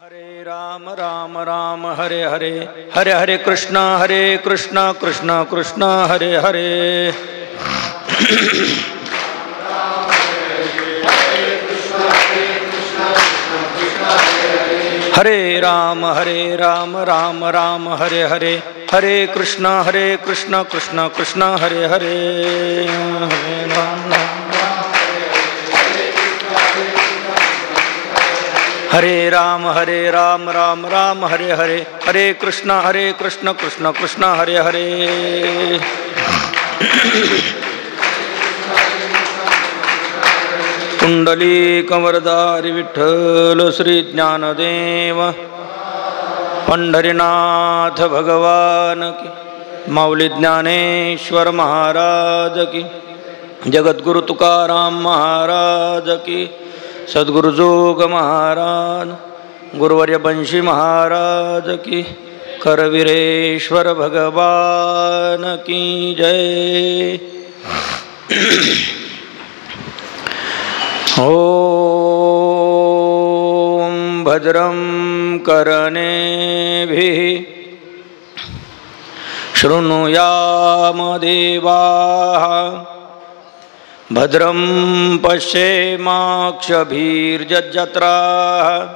हरे राम राम राम हरे हरे, हरे हरे कृष्ण कृष्ण कृष्ण हरे हरे। हरे राम राम राम हरे हरे, हरे कृष्ण कृष्ण कृष्ण हरे हरे। हरे राम राम राम हरे हरे, हरे कृष्ण कृष्ण कृष्ण हरे हरे। कुंडलीकवरदारी विठ्ठल श्री ज्ञानदेव पंढरीनाथ भगवान की, माऊली ज्ञानेश्वर महाराज की, जगद्गुरु तुकाराम महाराज की, सद्गुरु जोग महाराज, गुरुवर्य बंशी महाराज की, करवीरेश्वर भगवान की जय। ओम भद्रं कर्णेभिः शृणुयाम देवाः, भद्रं पश्येमाक्षभिर्यजत्राः,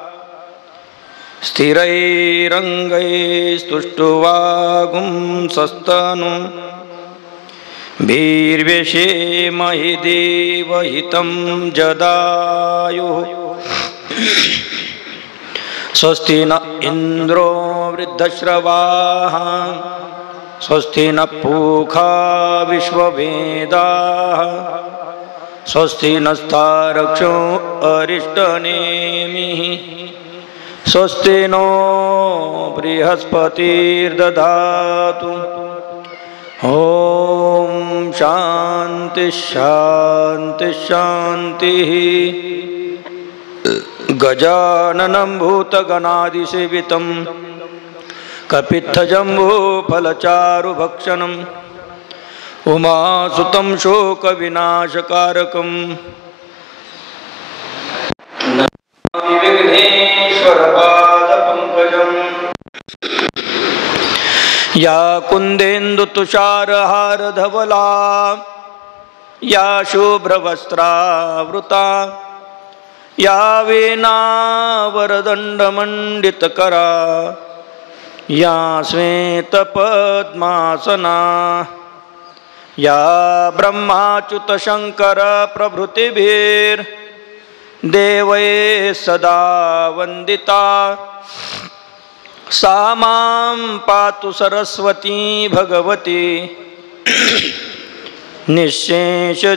स्थिरैरङ्गैस्तुष्टुवागुंसस्तनूभिर्व्यसेमहि देवहितं जदायुः। स्वस्ति न इन्द्रो वृद्धश्रवाः, स्वस्ति न पूषा विश्ववेदाः, स्वस्ति नस्तारक्षो अरिष्टनेमिः, स्वस्ति नो बृहस्पतिर्दधातु। ॐ शान्ति शान्ति शान्तिः। गजाननं भूतगणादिसेवितं कपित्थजम्बूफलचारुभक्षणम् उमासुतं शोकविनाशकारकं विघ्नेश्वरपादपङ्कजम्। या कुन्देन्दुतुषारहारधवला, या शुभ्रवस्त्रावृता, या वीणावरदण्डमण्डितकरा, या श्वेतपद्मासना, या ब्रह्माच्युतशङ्कर प्रभृतिभिर्देवैः सदा वन्दिता, सा मां पातु सरस्वती भगवती निःशेषजाड्यापहा।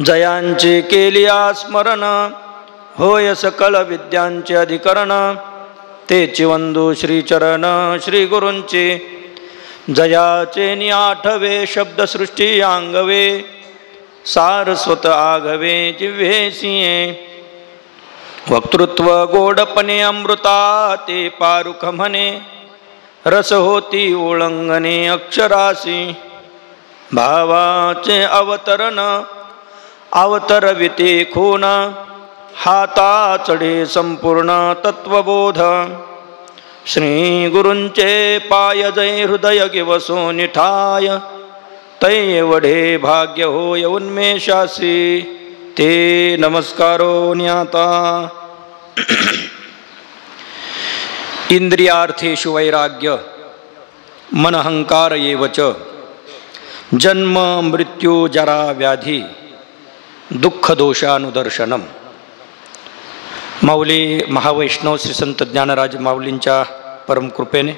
जयांची केली स्मरण, होय सकल विद्यांचे अधिकरण, तेची वंदू श्रीचरण श्री गुरूंचे। जयाचे निआठवे शब्दसृष्टी आंगवे, सारस्वत आघवे जिव्हे सिंहे। वक्तृत्व गोडपणे अमृता ते पारुख म्हणे, रस होती ओळंगणे अक्षरासी। भावाचे अवतरण अवतरविते खून, हाता चढे संपूर्ण तत्वबोध। श्री गुरूंचे पाय जय हृदय गिवसो निठाय, तैवढे भाग्य होय उन्मेषासी। ते नमस्कारो न्याता। इंद्रियार्थेषु वैराग्य मनहंकार एव च, जन्म मृत्यू जरा व्याधी दुःख दोषानुदर्शनम। माऊली महावैष्णव श्री संत ज्ञानराज माऊलींच्या परमकृपेने,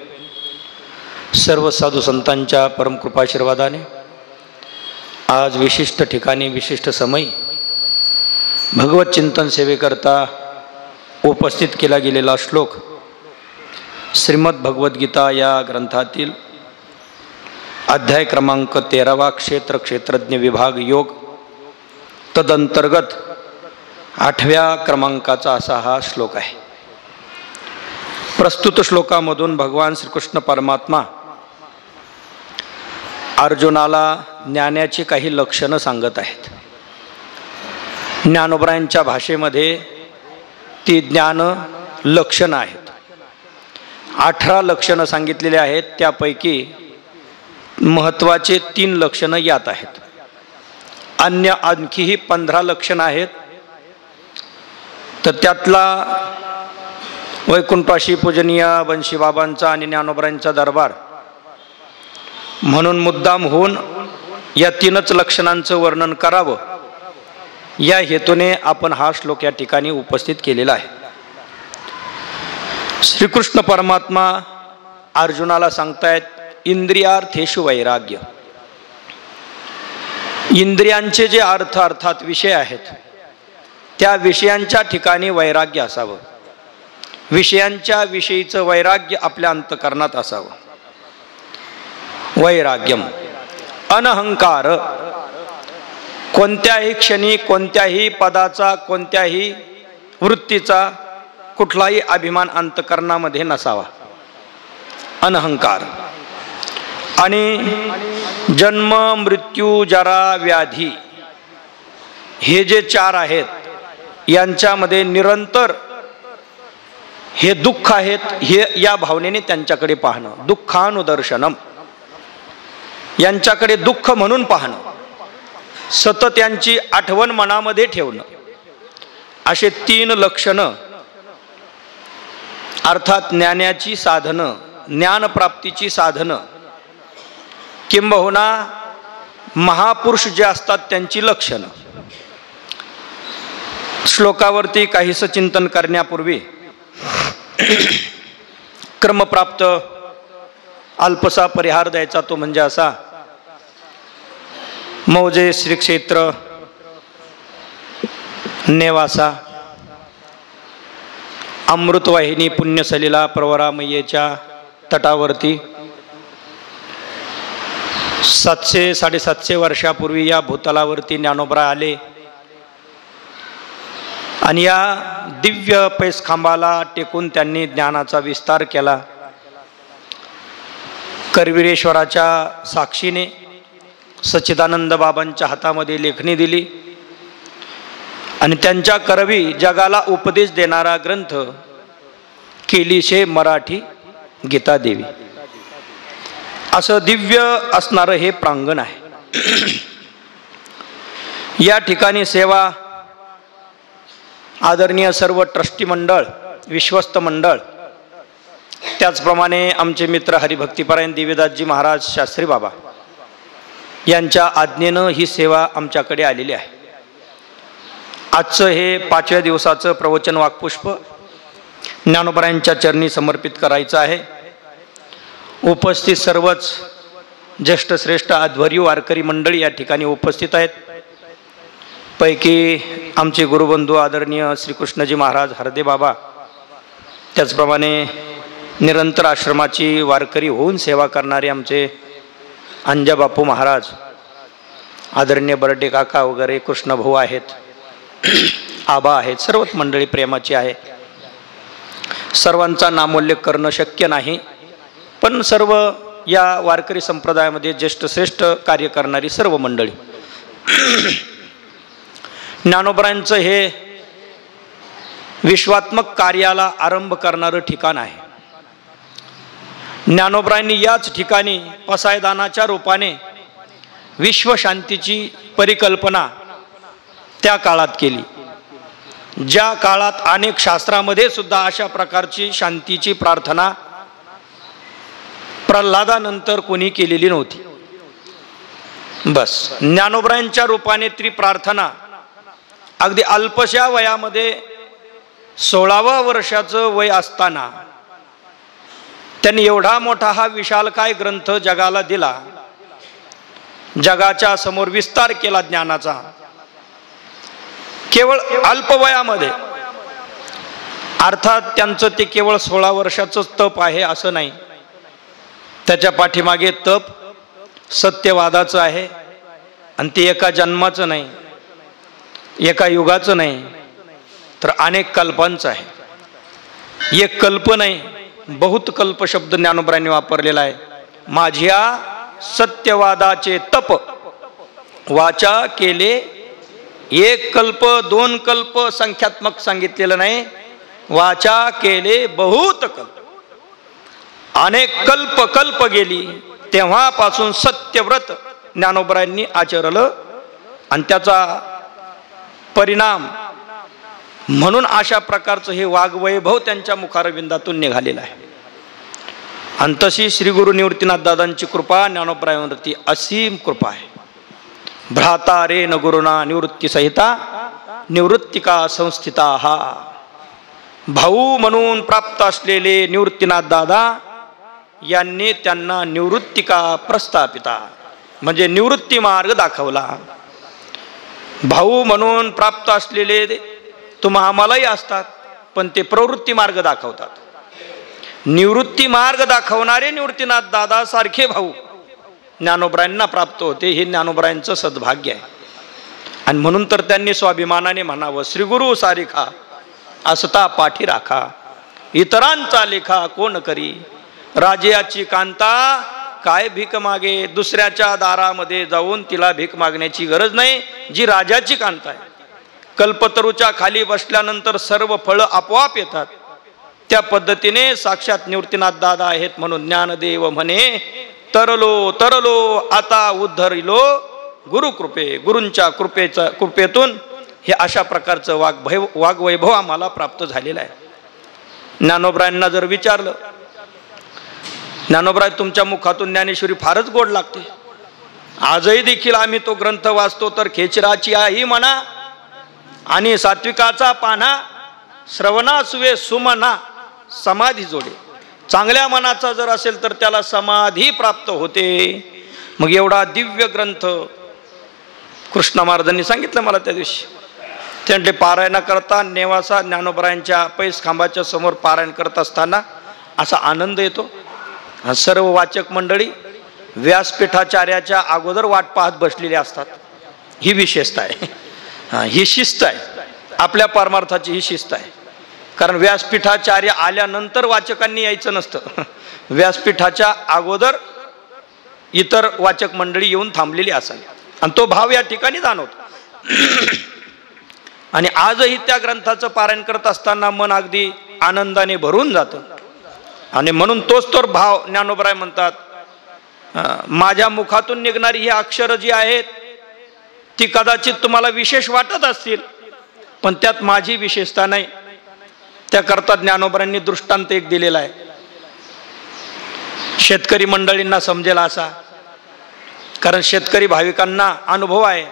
सर्व साधू संतांच्या परमकृपाशीर्वादाने आज विशिष्ट ठिकाणी विशिष्ट समयी भगवत चिंतन सेवेकरता उपस्थित केला गेलेला श्लोक श्रीमद् भगवद्गीता या ग्रंथातील अध्याय क्रमांक 13 क्षेत्रज्ञ विभाग योग, तदंतर्गत 8व्या क्रमांकाचा असा हा श्लोक आहे। प्रस्तुत श्लोकामधून भगवान श्रीकृष्ण परमात्मा अर्जुनाला ज्ञानाची काही लक्षणं सांगत आहेत। ज्ञानोबरायांच्या भाषेमध्ये ती ज्ञान लक्षणं आहेत. 18 लक्षणं सांगितलेली आहेत. त्यापैकी महत्त्वाचे 3 लक्षणं यात आहेत. अन्य आणखीही 15 लक्षणं आहेत. तर त्यातला वैकुंठवासी पूजनीय बंशीबाबांचा आणि ज्ञानोबरांचा दरबार म्हणून मुद्दाम होऊन या 3च लक्षणांचं वर्णन करावं या हेतूने आपण हा श्लोक या ठिकाणी उपस्थित केलेला आहे. श्रीकृष्ण परमात्मा अर्जुनाला सांगतायत, इंद्रियार्थेषु वैराग्य. इंद्रियांचे जे अर्थ अर्थात विषय आहेत त्या विषयांच्या ठिकाणी वैराग्य असावं. विषयांच्या विषयीचं वैराग्य आपल्या अंतःकरणात असावं. वैराग्यम अनहंकार. कोणत्याही क्षणी कोणत्याही पदाचा कोणत्याही वृत्तीचा कुठलाही अभिमान अंतःकरणामध्ये नसावा. अनहंकार. आणि जन्म मृत्यू जरा व्याधी हे जे 4 आहेत यांच्यामध्ये निरंतर हे दुःख आहेत हे या भावनेने त्यांच्याकडे पाहणं. दुःखानुदर्शनम. यांच्याकडे दुःख म्हणून पाहणं. सतत यांची आठवण मनामध्ये ठेवणं. असे 3 लक्षणं अर्थात ज्ञानाची साधनं, ज्ञानप्राप्तीची साधनं किंबहुना महापुरुष जे असतात त्यांची लक्षणं. श्लोकावरती काहीसं चिंतन करण्यापूर्वी क्रमप्राप्त अल्पसा परिहार द्यायचा. तो म्हणजे असा, मौजे श्री क्षेत्र नेवासा अमृतवाहिनी पुण्यसलीला प्रवरामय्येच्या तटावरती 700-750 वर्षापूर्वी या भूतलावरती ज्ञानोबा आले आणि या दिव्य पैसखांबाला टेकून त्यांनी ज्ञानाचा विस्तार केला. करवीरेश्वराच्या साक्षीने सच्चिदानंद बाबांच्या हातामध्ये लेखणी दिली आणि त्यांच्या करवी जगाला उपदेश देणारा ग्रंथ केली शे मराठी गीता देवी. असं दिव्य असणारं हे प्रांगण आहे. या ठिकाणी सेवा आदरणीय सर्व ट्रस्टी मंडळ, विश्वस्त मंडळ, त्याचप्रमाणे आमचे मित्र हरिभक्तीपरायण दिव्यदासजी महाराज शास्त्री बाबा यांच्या आज्ञेनं ही सेवा आमच्याकडे आलेली आहे. आजचं हे 5व्या दिवसाचं प्रवचन वाक्पुष्प ज्ञानोबरायांच्या चरणी समर्पित करायचं आहे. उपस्थित सर्वच ज्येष्ठ श्रेष्ठ अध्वर्यू वारकरी मंडळी या ठिकाणी उपस्थित आहेत. पैकी आमचे गुरुबंधू आदरणीय श्रीकृष्णजी महाराज हरदे बाबा, त्याचप्रमाणे निरंतर आश्रमाची वारकरी होऊन सेवा करणारे आमचे अंजाबापू महाराज, आदरणीय बर्डे काका वगैरे कृष्णभाऊ आहेत, आबा आहेत, सर्वच मंडळी प्रेमाची आहे. सर्वांचा नामोल्लेख करणं शक्य नाही, पण सर्व या वारकरी संप्रदायामध्ये ज्येष्ठ श्रेष्ठ कार्य करणारी सर्व मंडळी. ज्ञानोबरांचं हे विश्वात्मक कार्याला आरंभ करणारं ठिकाण आहे. ज्ञानोबरांनी याच ठिकाणी पसायदानाच्या रूपाने विश्वशांतीची परिकल्पना त्या काळात केली, ज्या काळात अनेक शास्त्रामध्ये सुद्धा अशा प्रकारची शांतीची प्रार्थना प्रल्हादानंतर कोणी केलेली नव्हती. बस ज्ञानोबरांच्या रूपाने ती प्रार्थना अगदी अल्पशा वयामध्ये 16व्या वर्षाचं वय असताना त्यांनी एवढा मोठा हा विशालकाय ग्रंथ जगाला दिला, जगाच्या समोर विस्तार केला ज्ञानाचा. केवळ अल्पवयामध्ये. अर्थात त्यांचं ते केवळ 16 वर्षाचंच तप आहे असं नाही. त्याच्या पाठीमागे तप सत्यवादाचं आहे आणि ते एका जन्माचं नाही, एका युगाचं नाही, तर अनेक कल्पांचं आहे. एक कल्प नाही, बहुत कल्प शब्द ज्ञानोबरांनी वापरलेला आहे. माझ्या सत्यवादाचे तप वाचा केले, एक कल्प 2 कल्प संख्यात्मक सांगितलेलं नाही, वाचा केले बहुत कल्प, अनेक कल्प कल्प गेली, तेव्हापासून सत्यव्रत ज्ञानोबरायांनी आचरलं आणि त्याचा परिणाम म्हणून अशा प्रकारचं हे वाग्वैभव त्यांच्या मुखारविंदातून निघालेलं आहे. आणि तशी श्री गुरु निवृत्तीनाथ दादांची कृपा ज्ञानोबरायांवरती असीम कृपा आहे. भ्राता रे न गुरुना निवृत्ती संहिता निवृत्तिका संस्थिता हा, भाऊ म्हणून प्राप्त असलेले निवृत्तीनाथ दादा यांनी त्यांना निवृत्तिका प्रस्थापिता म्हणजे निवृत्ती मार्ग दाखवला. भाऊ म्हणून प्राप्त असलेले तुम्हा आम्हालाही असतात, पण ते प्रवृत्ती मार्ग दाखवतात. निवृत्ती मार्ग दाखवणारे निवृत्तीनाथ दादा सारखे भाऊ ज्ञानोबरायांना प्राप्त होते, हे ज्ञानोबरायांचं सद्भाग्य आहे. आणि म्हणून तर त्यांनी स्वाभिमानाने म्हणावं, श्री गुरु सारिखा असता पाठी राखा, इतरांचा लेखा कोण करी, राजाची कांता काय भीक मागे. दुसऱ्याच्या दारामध्ये जाऊन तिला भीक मागण्याची गरज नाही, जी राजाची कांता आहे. कल्पतरूच्या खाली बसल्यानंतर सर्व फळं आपोआप येतात. त्या पद्धतीने साक्षात निवृत्तीनाथ दादा आहेत म्हणून ज्ञानदेव म्हणे, तरलो तरलो आता उद्धरिलो गुरुकृपे. गुरूंच्या कृपेतून हे अशा प्रकारचं वाग्वैभव आम्हाला प्राप्त झालेलं आहे. ज्ञानोबरायांना जर विचारलं, ज्ञानोबराय तुमच्या मुखातून ज्ञानेश्वरी फारच गोड लागते, आजही देखील आम्ही तो ग्रंथ वाचतो तर खेचराची आई म्हणा आणि सात्विकाचा पाना, श्रवणासुवे सुमना समाधी जोडे. चांगल्या मनाचा जर असेल तर त्याला समाधी प्राप्त होते. मग एवढा दिव्य ग्रंथ कृष्ण महाराजांनी सांगितलं मला त्या दिवशी. त्यांचे पारायण करता नेवासा ज्ञानोबरायांच्या पैस खांबाच्या समोर पारायण करत असताना असा आनंद येतो. सर्व वाचक मंडळी व्यासपीठाचार्याच्या अगोदर वाट पाहत बसलेली असतात. ही विशेषता आहे, ही शिस्त आहे आपल्या परमार्थाची, ही शिस्त आहे. कारण व्यासपीठाचार्य आल्यानंतर वाचकांनी यायचं नसतं, व्यासपीठाच्या अगोदर इतर वाचक मंडळी येऊन थांबलेली असावी आणि तो भाव या ठिकाणी जाणवतो. आणि आजही त्या ग्रंथाचं पारायण करत असताना मन अगदी आनंदाने भरून जातं. आणि म्हणून तोच तर भाव ज्ञानोबराय म्हणतात, माझ्या मुखातून निघणारी ही अक्षरं जी आहेत ती कदाचित तुम्हाला विशेष वाटत असतील, पण त्यात माझी विशेषता नाही. त्याकरता ज्ञानोबरायांनी दृष्टांत एक दिलेला आहे, शेतकरी मंडळींना समजेल असा. कारण शेतकरी भाविकांना अनुभव आहे.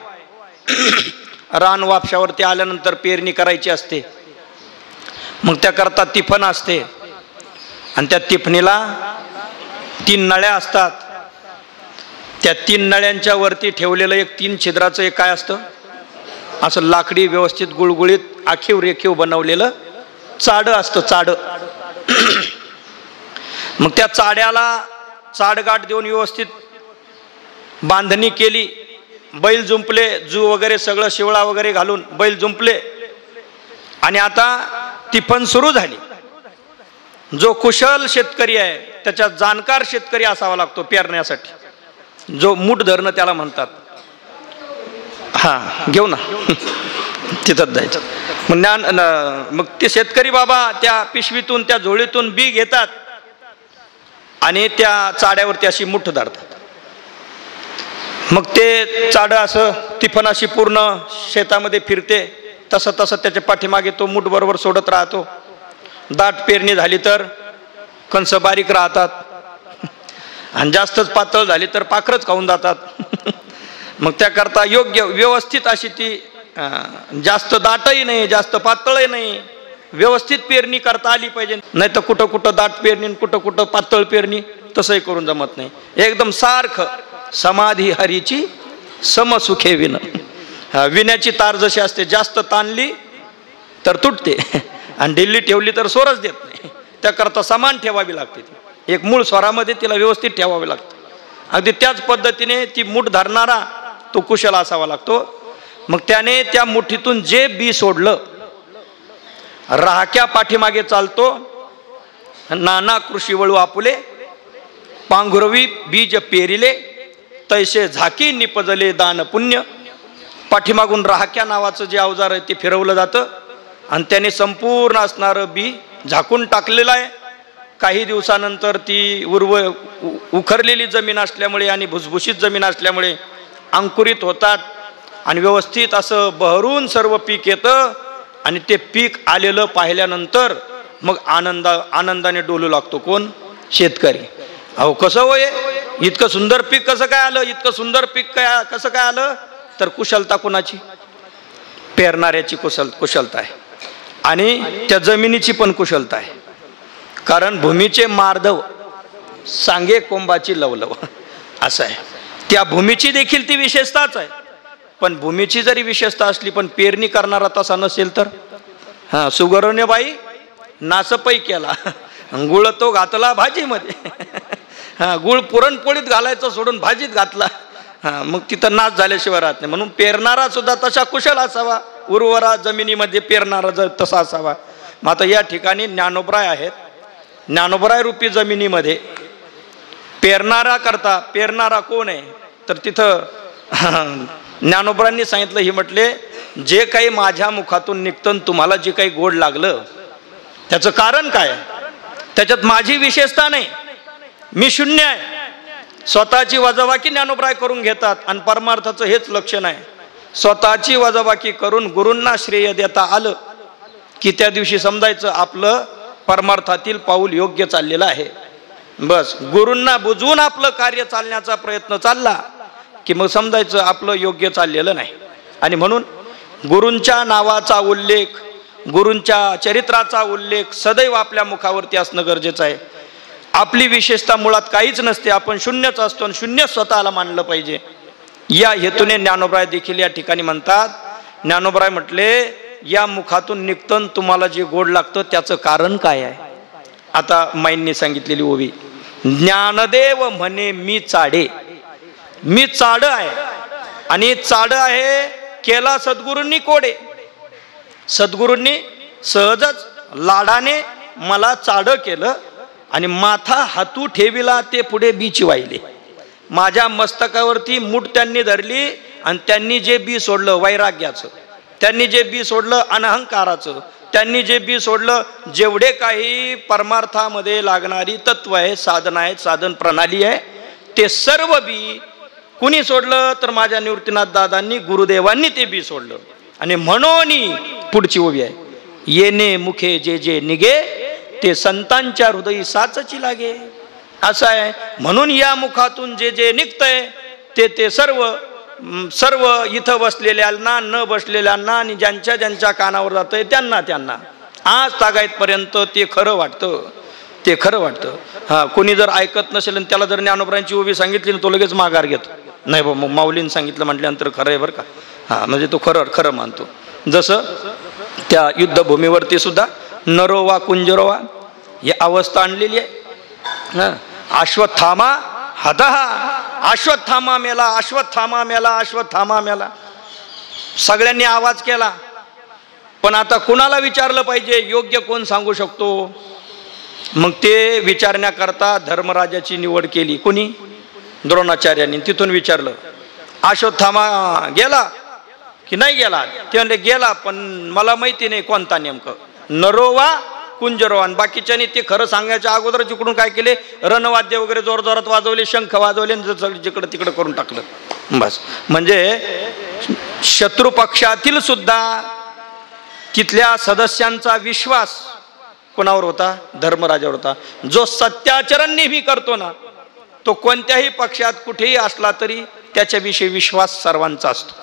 रान वापशावरती आल्यानंतर पेरणी करायची असते, मग त्याकरता तिफन असते आणि त्या तिफणीला 3 नळ्या असतात. त्या 3 नळ्यांच्या वरती ठेवलेलं एक 3 छिद्राचं एक काय असतं, असं लाकडी व्यवस्थित गुळगुळीत आखीव रेखीव बनवलेलं चाडं असतं, चाडं. मग त्या चाड्याला चाडगाठ देऊन व्यवस्थित बांधणी केली, बैल जुंपले, जू वगैरे सगळं शिवळा वगैरे घालून बैल जुंपले आणि आता तिफन सुरू झाली. जो कुशल शेतकरी आहे त्याच्यात जाणकार शेतकरी असावा लागतो पेरण्यासाठी, जो मूठ धरणं त्याला म्हणतात. हा घेऊ ना तिथंच जायचं. मग ते शेतकरी बाबा त्या पिशवीतून त्या झोळीतून बी घेतात आणि त्या चाड्यावरती अशी मुठ धरतात. मग ते चाड असं तिफन अशी पूर्ण शेतामध्ये फिरते, तसं तसं त्याच्या पाठीमागे तो मूठ बरोबर सोडत राहतो. दाट पेरणी झाली तर कणस बारीक राहतात आणि जास्तच पातळ झाली तर पाखरच खाऊन जातात. मग त्याकरता योग्य व्यवस्थित अशी ती जास्त दाटही नाही जास्त पातळही नाही, व्यवस्थित पेरणी करता आली पाहिजे. नाही तर कुठं कुठं दाट पेरणी कुठं कुठं पातळ पेरणी, तसंही करून जमत नाही. एकदम सारखं समाधी हरीची समसुखे विण. विण्याची तार जशी असते, जास्त ताणली तर तुटते आणि ढिल्ली ठेवली तर स्वरच देत नाही. त्याकरता समान ठेवावी लागते, ती एक मूळ स्वरामध्ये तिला व्यवस्थित ठेवावी लागते. अगदी त्याच पद्धतीने ती मूठ धरणारा तो कुशल असावा लागतो. मग त्याने त्या मुठीतून जे बी सोडलं, राहक्या पाठीमागे चालतो. नाना कृषी वळू आपुले, पांघुरवी बीज पेरिले, तैसे झाकी निपजले दान पुण्य. पाठीमागून राहक्या नावाचं जे अवजार आहे ते फिरवलं जातं आणि त्याने संपूर्ण असणारं बी झाकून टाकलेलं आहे. काही दिवसानंतर ती उखरलेली जमीन असल्यामुळे आणि भुसभुशीत जमीन असल्यामुळे अंकुरित होतात आणि व्यवस्थित असं बहरून सर्व पीक येतं. आणि ते पीक आलेलं पाहिल्यानंतर मग आनंदाने डोलू लागतो. कोण? शेतकरी. अहो कसं होय, इतकं सुंदर पीक कसं काय आलं, इतकं सुंदर पीक कसं काय आलं? तर कुशलता कोणाची? पेरणाऱ्याची कुशलता आहे आणि त्या जमिनीची पण कुशलता आहे. कारण भूमीचे मार्दव सांगे कोंबाची लवलव असं आहे. त्या भूमीची देखील ती विशेषताच आहे. पण भूमीची जरी विशेषता असली पण पेरणी करणारा तसा नसेल तर सुगरने बाई नासपै केला, गुळ तो घातला भाजीमध्ये. गुळ पुरणपोळीत घालायचं सोडून भाजीत घातला, मग तिथं नाश झाल्याशिवाय राहत नाही. म्हणून पेरणारा सुद्धा तसा कुशल असावा, उर्वरा जमिनीमध्ये पेरणारा तसा असावा. मग आता या ठिकाणी ज्ञानोबराय आहेत. ज्ञानोबराय रूपी जमिनीमध्ये पेरणारा कोण आहे? तर तिथं ज्ञानोबरांनी सांगितलं, ही म्हटले जे काही माझ्या मुखातून निघतं तुम्हाला जे काही गोड लागलं त्याचं कारण काय? त्याच्यात माझी विशेषता नाही, मी शून्य आहे. स्वतःची वजाबाकी ज्ञानोबराय करून घेतात आणि परमार्थाचं हेच लक्षण आहे. स्वतःची वजाबाकी करून गुरूंना श्रेय देता आलं की त्या दिवशी समजायचं आपलं परमार्थातील पाऊल योग्य चाललेलं आहे. बस गुरूंना बुजवून आपलं कार्य चालण्याचा प्रयत्न चालला की मग समजायचं आपलं योग्य चाललेलं नाही. आणि म्हणून गुरूंच्या नावाचा उल्लेख, गुरूंच्या चरित्राचा उल्लेख सदैव आपल्या मुखावरती असणं गरजेचं आहे. आपली विशेषता मुळात काहीच नसते, आपण शून्यच असतो आणि शून्य स्वतःला मानलं पाहिजे. या हेतूने ज्ञानोबराय देखील या ठिकाणी म्हणतात, ज्ञानोबराय म्हटले या मुखातून निघतं तुम्हाला जे गोड लागतं त्याचं कारण काय आहे? आता माईंनी सांगितलेली ओवी, ज्ञानदेव म्हणे मी चाडे, मी चाड आहे आणि चाड आहे केला सद्गुरूंनी कोडे. सद्गुरूंनी सहजच लाडाने मला चाड केलं आणि माथा हातू ठेविला ते पुढे बीच वाहिले. माझ्या मस्तकावरती मूठ त्यांनी धरली आणि त्यांनी जे बी सोडलं वैराग्याचं, त्यांनी जे बी सोडलं अनहंकाराचं, त्यांनी जे बी सोडलं जेवढे काही परमार्थामध्ये लागणारी तत्व आहे, साधन आहे, साधन प्रणाली आहे, ते सर्व बी कुणी सोडलं? तर माझ्या निवृत्तीनाथ दादांनी, गुरुदेवांनी ते बी सोडलं. आणि म्हणून पुढची ओवी आहे, येणे मुखे जे जे निगे ते संतांच्या हृदयी साचची लागे. असं आहे. म्हणून या मुखातून जे जे निघतंय ते सर्व इथं बसलेल्यांना, न बसलेल्यांना आणि ज्यांच्या ज्यांच्या कानावर जातंय त्यांना आज तागायतपर्यंत ते खरं वाटतं. कोणी जर ऐकत नसेल आणि त्याला जर ज्ञानोबरायांची उभी सांगितली ना तो लगेच माघार घेतो. नाही बा, मग माऊलींनी सांगितलं म्हटल्यानंतर खरं आहे बरं का. म्हणजे तो खरं मानतो. जसं त्या युद्धभूमीवरती सुद्धा नरोवा कुंजरोवा ही अवस्था आणलेली आहे. अश्वत्थामा हदहा, अश्वत्थामा मेला, अश्वत्थामा मेला, अश्वत्थामा मेला. सगळ्यांनी आवाज केला. पण आता कुणाला विचारलं पाहिजे, योग्य कोण सांगू शकतो? मग ते विचारण्याकरता धर्मराजाची निवड केली. कोणी? द्रोणाचार्यांनी. तिथून विचारलं, अश्वत्थामा गेला की नाही गेला? ते म्हणले गेला, पण मला माहिती नाही कोणता नेमकं, नरोवा कुंजरोवा. आणि बाकीच्यांनी ते खरं सांगायच्या अगोदर जिकडून काय केले, रणवाद्य वगैरे जोरजोरात वाजवले, शंख वाजवले, जिकडं तिकडं करून टाकलं. बस. म्हणजे शत्रू पक्षातील सुद्धा तिथल्या सदस्यांचा विश्वास कोणावर होता? धर्मराजावर होता. जो सत्याचरण नेहमी करतो ना, तो कोणत्याही पक्षात कुठेही असला तरी त्याच्याविषयी विश्वास सर्वांचा असतो.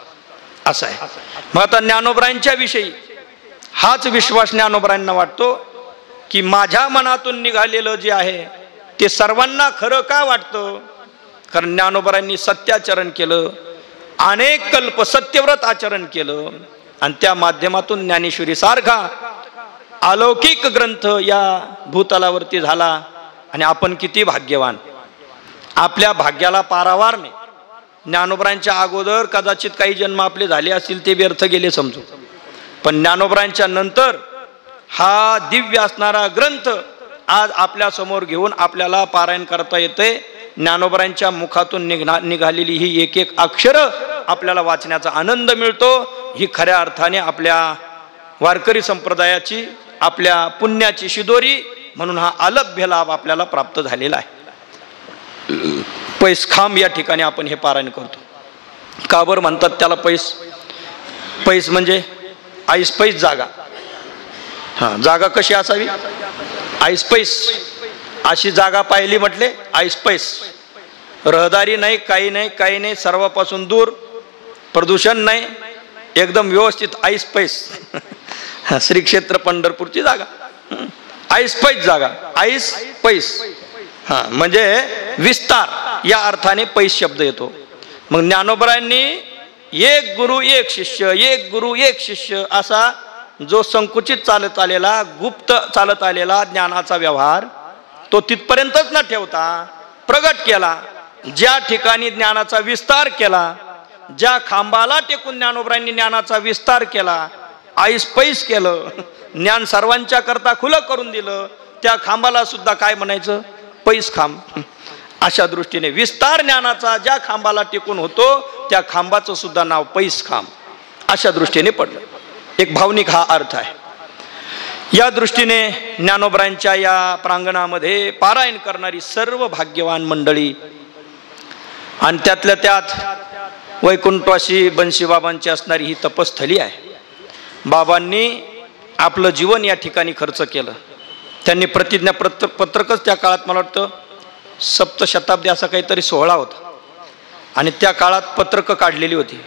असं आहे. मग आता ज्ञानोबरायांच्या विषयी हाच विश्वास ज्ञानोबरायांना वाटतो की माझ्या मनातून निघालेलं जे आहे ते सर्वांना खरं का वाटतं? कारण ज्ञानोबरायांनी सत्याचरण केलं, अनेक कल्प सत्यव्रत आचरण केलं आणि त्या माध्यमातून ज्ञानेश्वरी सारखा अलौकिक ग्रंथ या भूतलावरती झाला. आणि आपण किती भाग्यवान, आपल्या भाग्याला पारावार नाही. ज्ञानोबरायांच्या अगोदर कदाचित काही जन्म आपले झाले असतील, ते व्यर्थ गेले समजू. पण ज्ञानोबरायांच्या नंतर हा दिव्य असणारा ग्रंथ आज आपल्या समोर घेऊन आपल्याला पारायण करता येते. ज्ञानोबरायांच्या मुखातून निघालेली ही एक अक्षर आपल्याला वाचण्याचा आनंद मिळतो. ही खऱ्या अर्थाने आपल्या वारकरी संप्रदायाची आपल्या पुण्याची शिदोरी म्हणून हा अलभ्य लाभ आपल्याला प्राप्त झालेला आहे. पैसखांब या ठिकाणी आपण हे पारायण करतो. का बरं म्हणतात त्याला पैस? पैस म्हणजे ऐसपैस जागा. जागा कशी असावी? ऐसपैस अशी जागा पाहिली म्हटले ऐसपैस. रहदारी नाही, काही नाही, काही नाही, सर्वापासून दूर, प्रदूषण नाही, एकदम व्यवस्थित ऐसपैस. श्री क्षेत्र पंढरपूरची जागा ऐसपैस जागा. ऐसपैस म्हणजे विस्तार या अर्थाने पैस शब्द येतो. मग ज्ञानोबरायांनी एक गुरु एक शिष्य, एक गुरु एक शिष्य असा जो संकुचित चालत आलेला, गुप्त चालत आलेला ज्ञानाचा व्यवहार तो तिथपर्यंतच न ठेवता प्रगट केला. ज्या ठिकाणी ज्ञानाचा विस्तार केला, ज्या खांबाला टेकून ज्ञानोबरायांनी ज्ञानाचा विस्तार केला, ऐसपैस केलं, ज्ञान सर्वांच्या करता खुलं करून दिलं, त्या खांबाला सुद्धा काय म्हणायचं? पैस खांब. अशा दृष्टीने विस्तार ज्ञानाचा ज्या खांबाला टेकून होतो त्या खांबाचं सुद्धा नाव पैस खांब अशा दृष्टीने पडलं. एक भावनिक हा अर्थ आहे. या दृष्टीने ज्ञानोबरायांच्या या प्रांगणामध्ये पारायण करणारी सर्व भाग्यवान मंडळी आणि त्यातल्या त्यात वैकुंठवासी बंशीबाबांची असणारी ही तपस्थली आहे. बाबांनी आपलं जीवन या ठिकाणी खर्च केलं. त्यांनी प्रतिज्ञा पत्रकच त्या काळात मला वाटतं सप्तशताब्दी असा काहीतरी सोहळा होता आणि त्या काळात पत्रकं काढलेली होती.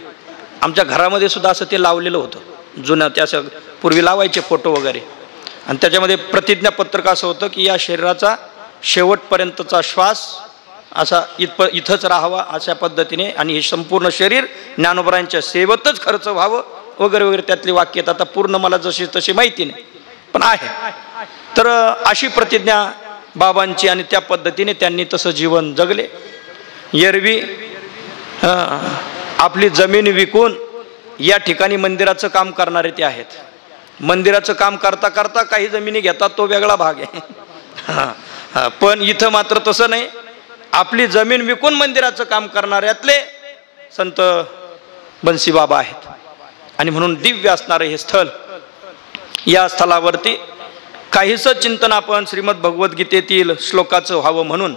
आमच्या घरामध्ये सुद्धा असं ते लावलेलं होतं जुनं. त्या असं पूर्वी लावायचे फोटो वगैरे आणि त्याच्यामध्ये प्रतिज्ञा पत्रक असं होतं की या शरीराचा शेवटपर्यंतचा श्वास असा इथंच राहावा अशा पद्धतीने आणि हे संपूर्ण शरीर ज्ञानोबरायांच्या सेवेतच खर्च व्हावं वगैरे वगैरे. त्यातली वाक्य आता पूर्ण मला जशी तशी माहिती नाही पण आहे. तर अशी प्रतिज्ञा बाबांची आणि त्या पद्धतीने त्यांनी तसं जीवन जगले. एरवी आपली जमीन विकून या ठिकाणी मंदिराचं काम करणारे ते आहेत. मंदिराचं काम करता करता काही जमिनी घेतात, तो वेगळा भाग आहे. पण इथं मात्र तसं नाही. आपली जमीन विकून मंदिराचं काम करणाऱ्यातले संत बंसीबाबा आहेत आणि म्हणून दिव्य असणारे हे स्थळ. या स्थळावरती काहीसं चिंतन आपण श्रीमद भगवद्गीतेतील श्लोकाचं व्हावं म्हणून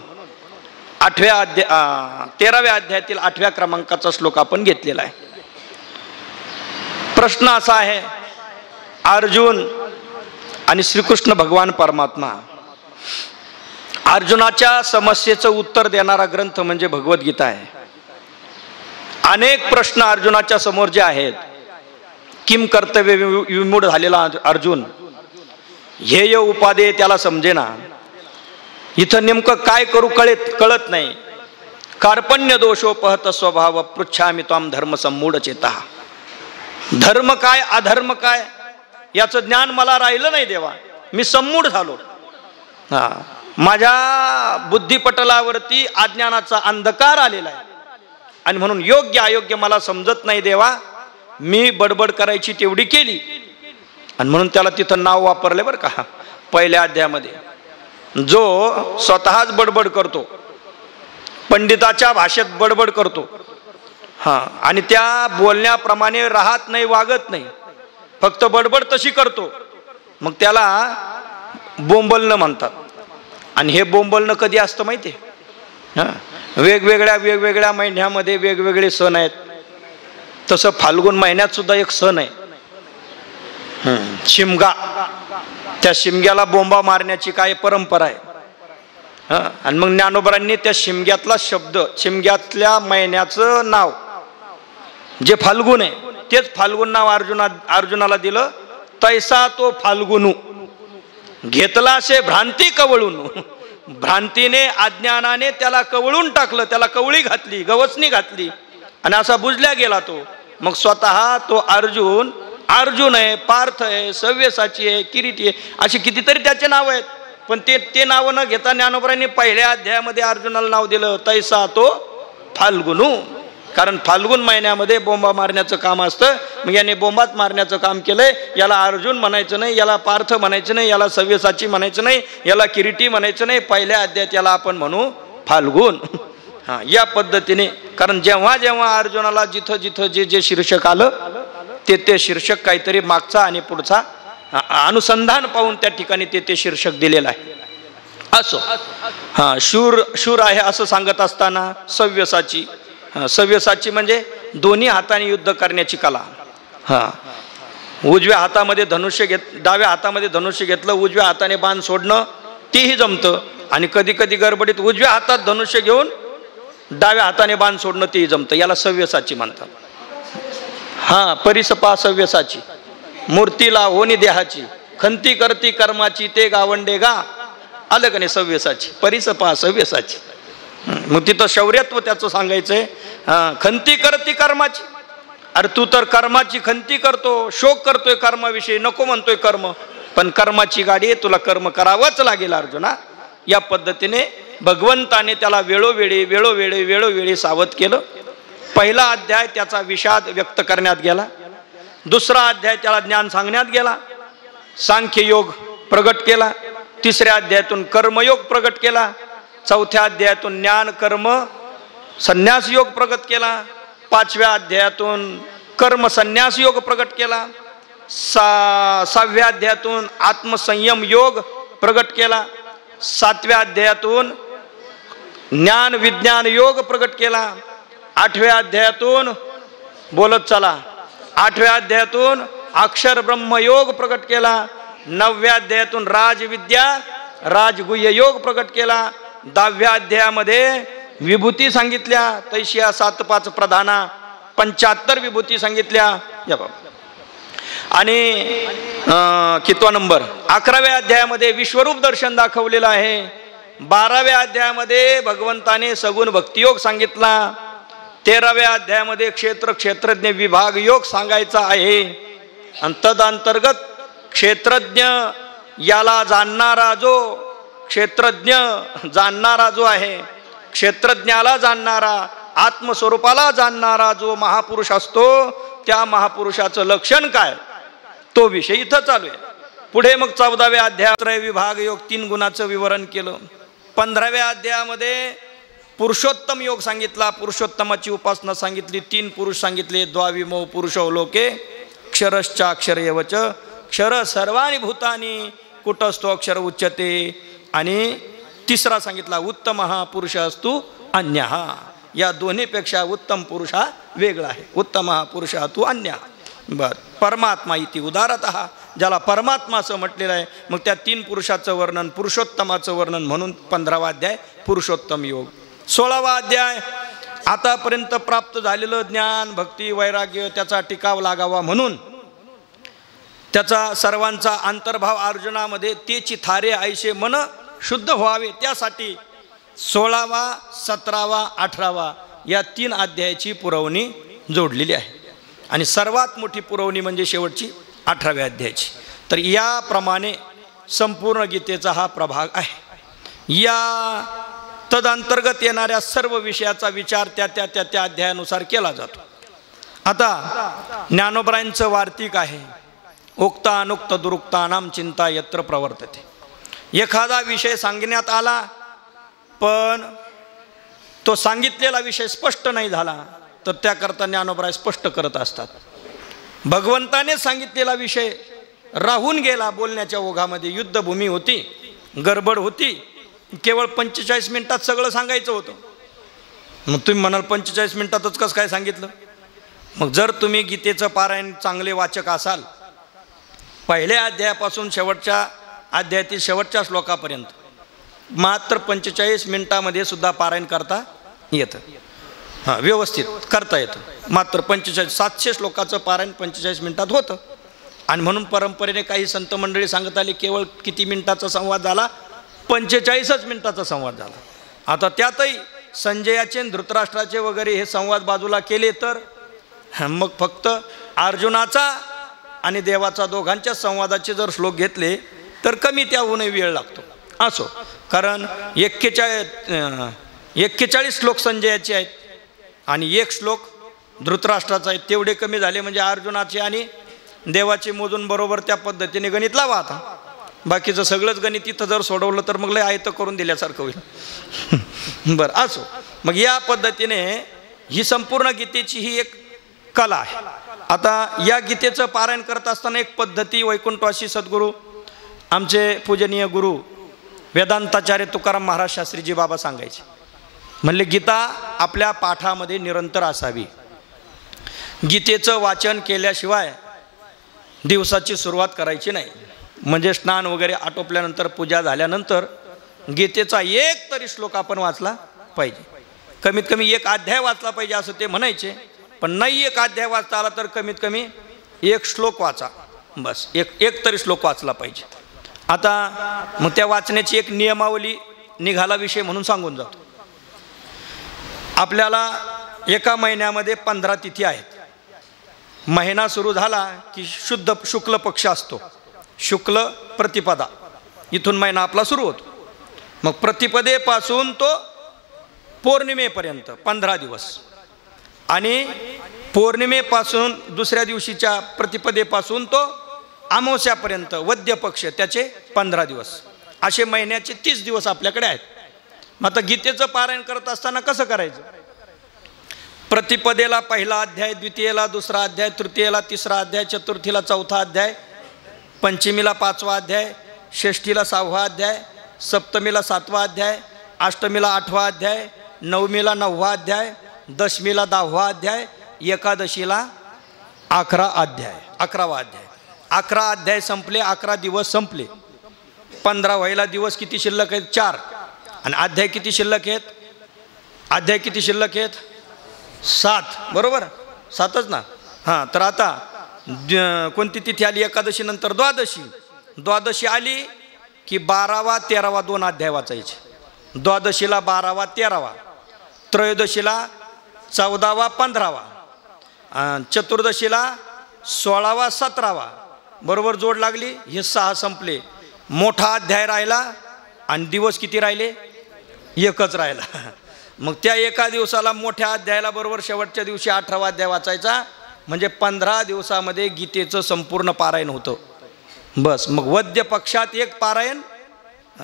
13व्या अध्यायातील 8व्या क्रमांकाचा श्लोक आपण घेतलेला आहे. प्रश्न असा आहे, अर्जुन आणि श्रीकृष्ण भगवान परमात्मा, अर्जुनाच्या समस्येचं उत्तर देणारा ग्रंथ म्हणजे भगवद्गीता आहे. अनेक प्रश्न अर्जुनाच्या समोर जे आहेत, किम कर्तव्य विमूढ झालेला अर्जुन, ध्येय उपादे त्याला समजेना, इथं नेमकं काय करू कळत नाही. कार्पण्य दोषोपहत स्वभाव पृच्छामि त्वाम धर्म सम्मूढ चेता. धर्म काय अधर्म काय याचं ज्ञान मला राहिलं नाही देवा, मी सम्मूढ झालो. माझ्या बुद्धिपटलावरती अज्ञानाचा अंधकार आलेला आहे आणि म्हणून योग्य अयोग्य मला समजत नाही देवा. मी बडबड करायची तेवढी केली आणि म्हणून त्याला तिथं नाव वापरले बरं का. पहिल्या अध्यायामध्ये जो स्वतःच बडबड करतो, पंडिताच्या भाषेत बडबड करतो, आणि त्या बोलण्याप्रमाणे राहत नाही, वागत नाही, फक्त बडबड तशी करतो, मग त्याला बोंबलणं म्हणतात. आणि हे बोंबलणं कधी असतं माहिती आहे? वेगवेगळ्या महिन्यामध्ये वेगवेगळे सण आहेत. तसं फाल्गुन महिन्यात सुद्धा एक सण आहे, शिमगा. त्या शिमग्याला बोंबा मारण्याची काय परंपरा आहे. आणि मग ज्ञानोबरांनी त्या शिमग्यातला शब्द, शिमग्यातल्या महिन्याचं नाव जे फाल्गुन आहे तेच फाल्गुन नाव अर्जुनाला दिलं. तैसा तो फाल्गुनू घेतला से भ्रांती कवळून. भ्रांतीने अज्ञानाने त्याला कवळून टाकलं, त्याला कवळी घातली, गवसणी घातली आणि असा बुजल्या गेला तो. मग स्वतः तो अर्जुन आहे, पार्थ आहे, सव्यसाची आहे, किरीटी आहे, अशी कितीतरी त्याचे नाव आहेत. पण ते नाव न घेता ज्ञानोबरांनी पहिल्या अध्यायामध्ये अर्जुनाला नाव दिलं तैसा तो फाल्गुनू. कारण फाल्गुन महिन्यामध्ये बोंबा मारण्याचं काम असतं. मग याने बोंबात मारण्याचं काम केलंय. याला अर्जुन म्हणायचं नाही, याला पार्थ म्हणायचं नाही, याला सव्यसाची म्हणायचं नाही, याला किरीटी म्हणायचं नाही. पहिल्या अध्यायात याला आपण म्हणू फाल्गुन. या पद्धतीने. कारण जेव्हा जेव्हा अर्जुनाला जिथं जिथं जे शीर्षक आलं ते शीर्षक काहीतरी मागचा आणि पुढचा अनुसंधान पाहून त्या ठिकाणी ते शीर्षक दिलेलं आहे. असो, शूर आहे असं सांगत असताना सव्यसाची म्हणजे दोन्ही हाताने युद्ध करण्याची कला. उजव्या हातामध्ये धनुष्य डाव्या हातामध्ये धनुष्य घेतलं, उजव्या हाताने बाण सोडणं तेही जमतं, आणि कधी कधी गडबडीत उजव्या हातात धनुष्य घेऊन डाव्या हाताने बाण सोडणं तेही जमतं. याला सव्यसाची म्हणतात. परिसपा सव्यसाची, मूर्तीला होनी देहाची, खंती करती कर्माची, ते गावंडे गा. आलं का नाही? सव्यसाची, परिसपा सव्यसाची. मग तिथं शौर्यत्व त्याचं सांगायचंय. खंती करती कर्माची, अरे तू तर कर्माची खंती करतो, शोक करतोय कर्माविषयी, नको म्हणतोय कर्म, पण कर्माची गाडी आहे, तुला कर्म करावंच लागेल अर्जुना. या पद्धतीने भगवंताने त्याला वेळोवेळी सावध केलं. पहिला अध्याय त्याचा विषाद व्यक्त करण्यात गेला, दुसरा अध्याय त्याला ज्ञान सांगण्यात गेला, सांख्य योग प्रगट केला, तिसऱ्या अध्यायातून कर्मयोग प्रगट केला, चौथ्या अध्यायातून ज्ञान कर्म संन्यास योग प्रगट केला, पाचव्या अध्यायातून कर्म संन्यास योग प्रगट केला, सहाव्या अध्यायातून आत्मसंयम योग प्रगट केला, सातव्या अध्यायातून ज्ञान विज्ञान योग प्रगट केला, आठव्या अध्यायातून बोलत चला, आठव्या अध्यायातून अक्षर ब्रह्म योग प्रगट केला, नवव्या अध्यायातून राजविद्या राजगुह्य योग प्रगट केला, 10व्या अध्यायामध्ये विभूती सांगितल्या, तैशिया 7-5 प्रधाना 75 विभूती सांगितल्या. या बाबा. आणि कितवा नंबर? 11व्या अध्यायामध्ये विश्वरूप दर्शन दाखवलेलं आहे. 12व्या अध्यायामध्ये भगवंताने सगुण भक्तियोग सांगितला. 13व्या अध्यायामध्ये क्षेत्रज्ञ विभाग योग सांगायचा आहे. आणि तदअंतर्गत क्षेत्रज्ञ याला जाणणारा क्षेत्रज्ञ जाणणारा जो आहे, क्षेत्रज्ञाला जाणणारा, आत्मस्वरूपाला जाणणारा जो महापुरुष असतो, त्या महापुरुषाचं लक्षण काय, तो विषय इथं चालू आहे. पुढे मग 14व्या अध्यायात विभाग योग 3 गुणाचं विवरण केलं. 15व्या अध्यायामध्ये पुरुषोत्तम योग सांगितला, पुरुषोत्तमाची उपासना सांगितली, 3 पुरुष सांगितले. द्वाविमो पुरुषो लोके क्षरश्चाक्षर एवच, क्षर सर्वाणि भूतानि कुटस्थो अक्षर उच्यते. आणि तिसरा सांगितला उत्तम हा पुरुष असतो अन्य. या दोन्हीपेक्षा उत्तम पुरुष हा वेगळा आहे. उत्तम हा पुरुष हा तू अन्य. बर. परमात्मा इति उदारतः, ज्याला परमात्मा असं म्हटलेलं आहे. मग त्या 3 पुरुषाचं वर्णन, पुरुषोत्तमाचं वर्णन म्हणून 15वा अध्याय पुरुषोत्तम योग. 16वा अध्याय आतापर्यंत प्राप्त झालेलं ज्ञान भक्ती वैराग्य त्याचा टिकाव लागावा म्हणून त्याचा सर्वांचा अंतर्भाव अर्जुनामध्ये तेची थारे ऐसे मन शुद्ध व्हावे, त्यासाठी 16वा 17वा 18वा या 3 अध्यायाची पुरवणी जोडलेली आहे. आणि सर्वात मोठी पुरवणी म्हणजे शेवटची 18व्या अध्यायाची. तर याप्रमाणे संपूर्ण गीतेचा हा प्रभाग आहे. या तदअंतर्गत येणाऱ्या सर्व विषयाचा विचार त्या अध्यायानुसार केला जातो. आता ज्ञानोबरायांचं वार्तिक आहे, उक्ता अनुक्त दुरुक्तानाम चिंता यत्र प्रवर्तते. एखादा विषय सांगण्यात आला पण तो सांगितलेला विषय स्पष्ट नाही झाला तर त्याकरता ज्ञानोबराय स्पष्ट करत असतात. भगवंताने सांगितलेला विषय राहून गेला बोलण्याच्या ओघामध्ये, युद्धभूमी होती, गडबड होती, केवळ 45 मिनिटात सगळं सांगायचं होतं. मग तुम्ही म्हणाल 45 मिनिटातच कसं काय सांगितलं? मग जर तुम्ही गीतेचं पारायण चांगले वाचक असाल, पहिल्या अध्यायापासून शेवटच्या अध्यायातील शेवटच्या श्लोकापर्यंत मात्र 45 मिनिटामध्ये सुद्धा पारायण करता येतं. व्यवस्थित करता येतं. मात्र 700 श्लोकाचं पारायण 45 मिनिटात होतं. आणि म्हणून परंपरेने काही संत मंडळी सांगत आले केवळ किती मिनिटाचा संवाद झाला? 45 मिनिटाचा संवाद झाला. आता त्यातही संजयाचे धृतराष्ट्राचे वगैरे हे संवाद बाजूला केले तर मग फक्त अर्जुनाचा आणि देवाचा दोघांच्या संवादाचे जर श्लोक घेतले तर कमी त्याहूनही वेळ लागतो. असो, कारण 41 श्लोक संजयाचे आहेत आणि 1 श्लोक धृतराष्ट्राचा आहे. तेवढे कमी झाले म्हणजे अर्जुनाचे आणि देवाचे मोजून बरोबर त्या पद्धतीने गणित लावा. आता बाकीचं सगळंच गणित इथं जर सोडवलं तर मग लय आयतं करून दिल्यासारखं होईल. बरं, असो. मग या पद्धतीने ही संपूर्ण गीतेची ही एक कला आहे. आता या गीतेचं पारायण करत असताना एक पद्धती वैकुंठवासी सद्गुरू आमचे पूजनीय गुरु वेदांताचार्य तुकाराम महाराज शास्त्रीजी बाबा सांगायचे, म्हणले गीता आपल्या पाठामध्ये निरंतर असावी. गीतेचं वाचन केल्याशिवाय दिवसाची सुरुवात करायची नाही. म्हणजे स्नान वगैरे आटोपल्यानंतर पूजा झाल्यानंतर गीतेचा एक तरी श्लोक आपण वाचला पाहिजे. कमीत कमी एक अध्याय वाचला पाहिजे असं ते म्हणायचे. पण नाही एक अध्याय वाचता आला तर कमीत कमी एक श्लोक वाचा, बस एक तरी श्लोक वाचला पाहिजे. आता मग त्या वाचण्याची एक नियमावली निघाला विषय म्हणून सांगून जातो. आपल्याला एका महिन्यामध्ये 15 तिथी आहेत. महिना सुरू झाला की शुक्ल पक्ष असतो, शुक्ल प्रतिपदा, इथून महिना आपला सुरू होतो. मग प्रतिपदेपासून तो पौर्णिमेपर्यंत 15 दिवस, आणि पौर्णिमेपासून दुसऱ्या दिवशीच्या प्रतिपदेपासून तो अमावस्यापर्यंत वद्य पक्ष त्याचे 15 दिवस, असे महिन्याचे 30 दिवस आपल्याकडे आहेत. मग आता गीतेचं पारायण करत असताना कसं करायचं? प्रतिपदेला पहिला अध्याय, द्वितीयेला दुसरा अध्याय, तृतीयेला तिसरा अध्याय, चतुर्थीला चौथा अध्याय, पंचमीला 5वा अध्याय, षष्ठीला 6वा अध्याय, सप्तमीला 7वा अध्याय, अष्टमीला 8वा अध्याय, नवमीला 9वा अध्याय, दशमीला 10वा अध्याय, एकादशीला 11वा अध्याय. 11 अध्याय संपले, 11 दिवस संपले. 15 व्हायला दिवस किती शिल्लक आहेत? 4. आणि अध्याय किती शिल्लक आहेत? अध्याय किती शिल्लक आहेत? 7. बरोबर, 7च ना. हां, तर आता कोणती तिथी आली? एकादशी नंतर द्वादशी. द्वादशी आली की 12वा 13वा 2 अध्याय वाचायचे. द्वादशीला 12वा 13वा, त्रयोदशीला 14वा 15वा, चतुर्दशीला 16वा 17वा, बरोबर जोड लागली. हे 6 संपले. मोठा अध्याय राहिला आणि दिवस किती राहिले? एकच राहिला. मग त्या एका दिवसाला मोठ्या अध्यायाला बरोबर शेवटच्या दिवशी 18वा अध्याय वाचायचा. म्हणजे 15 दिवसामध्ये गीतेचं संपूर्ण पारायण होतं. बस. मग वद्य पक्षात एक पारायण,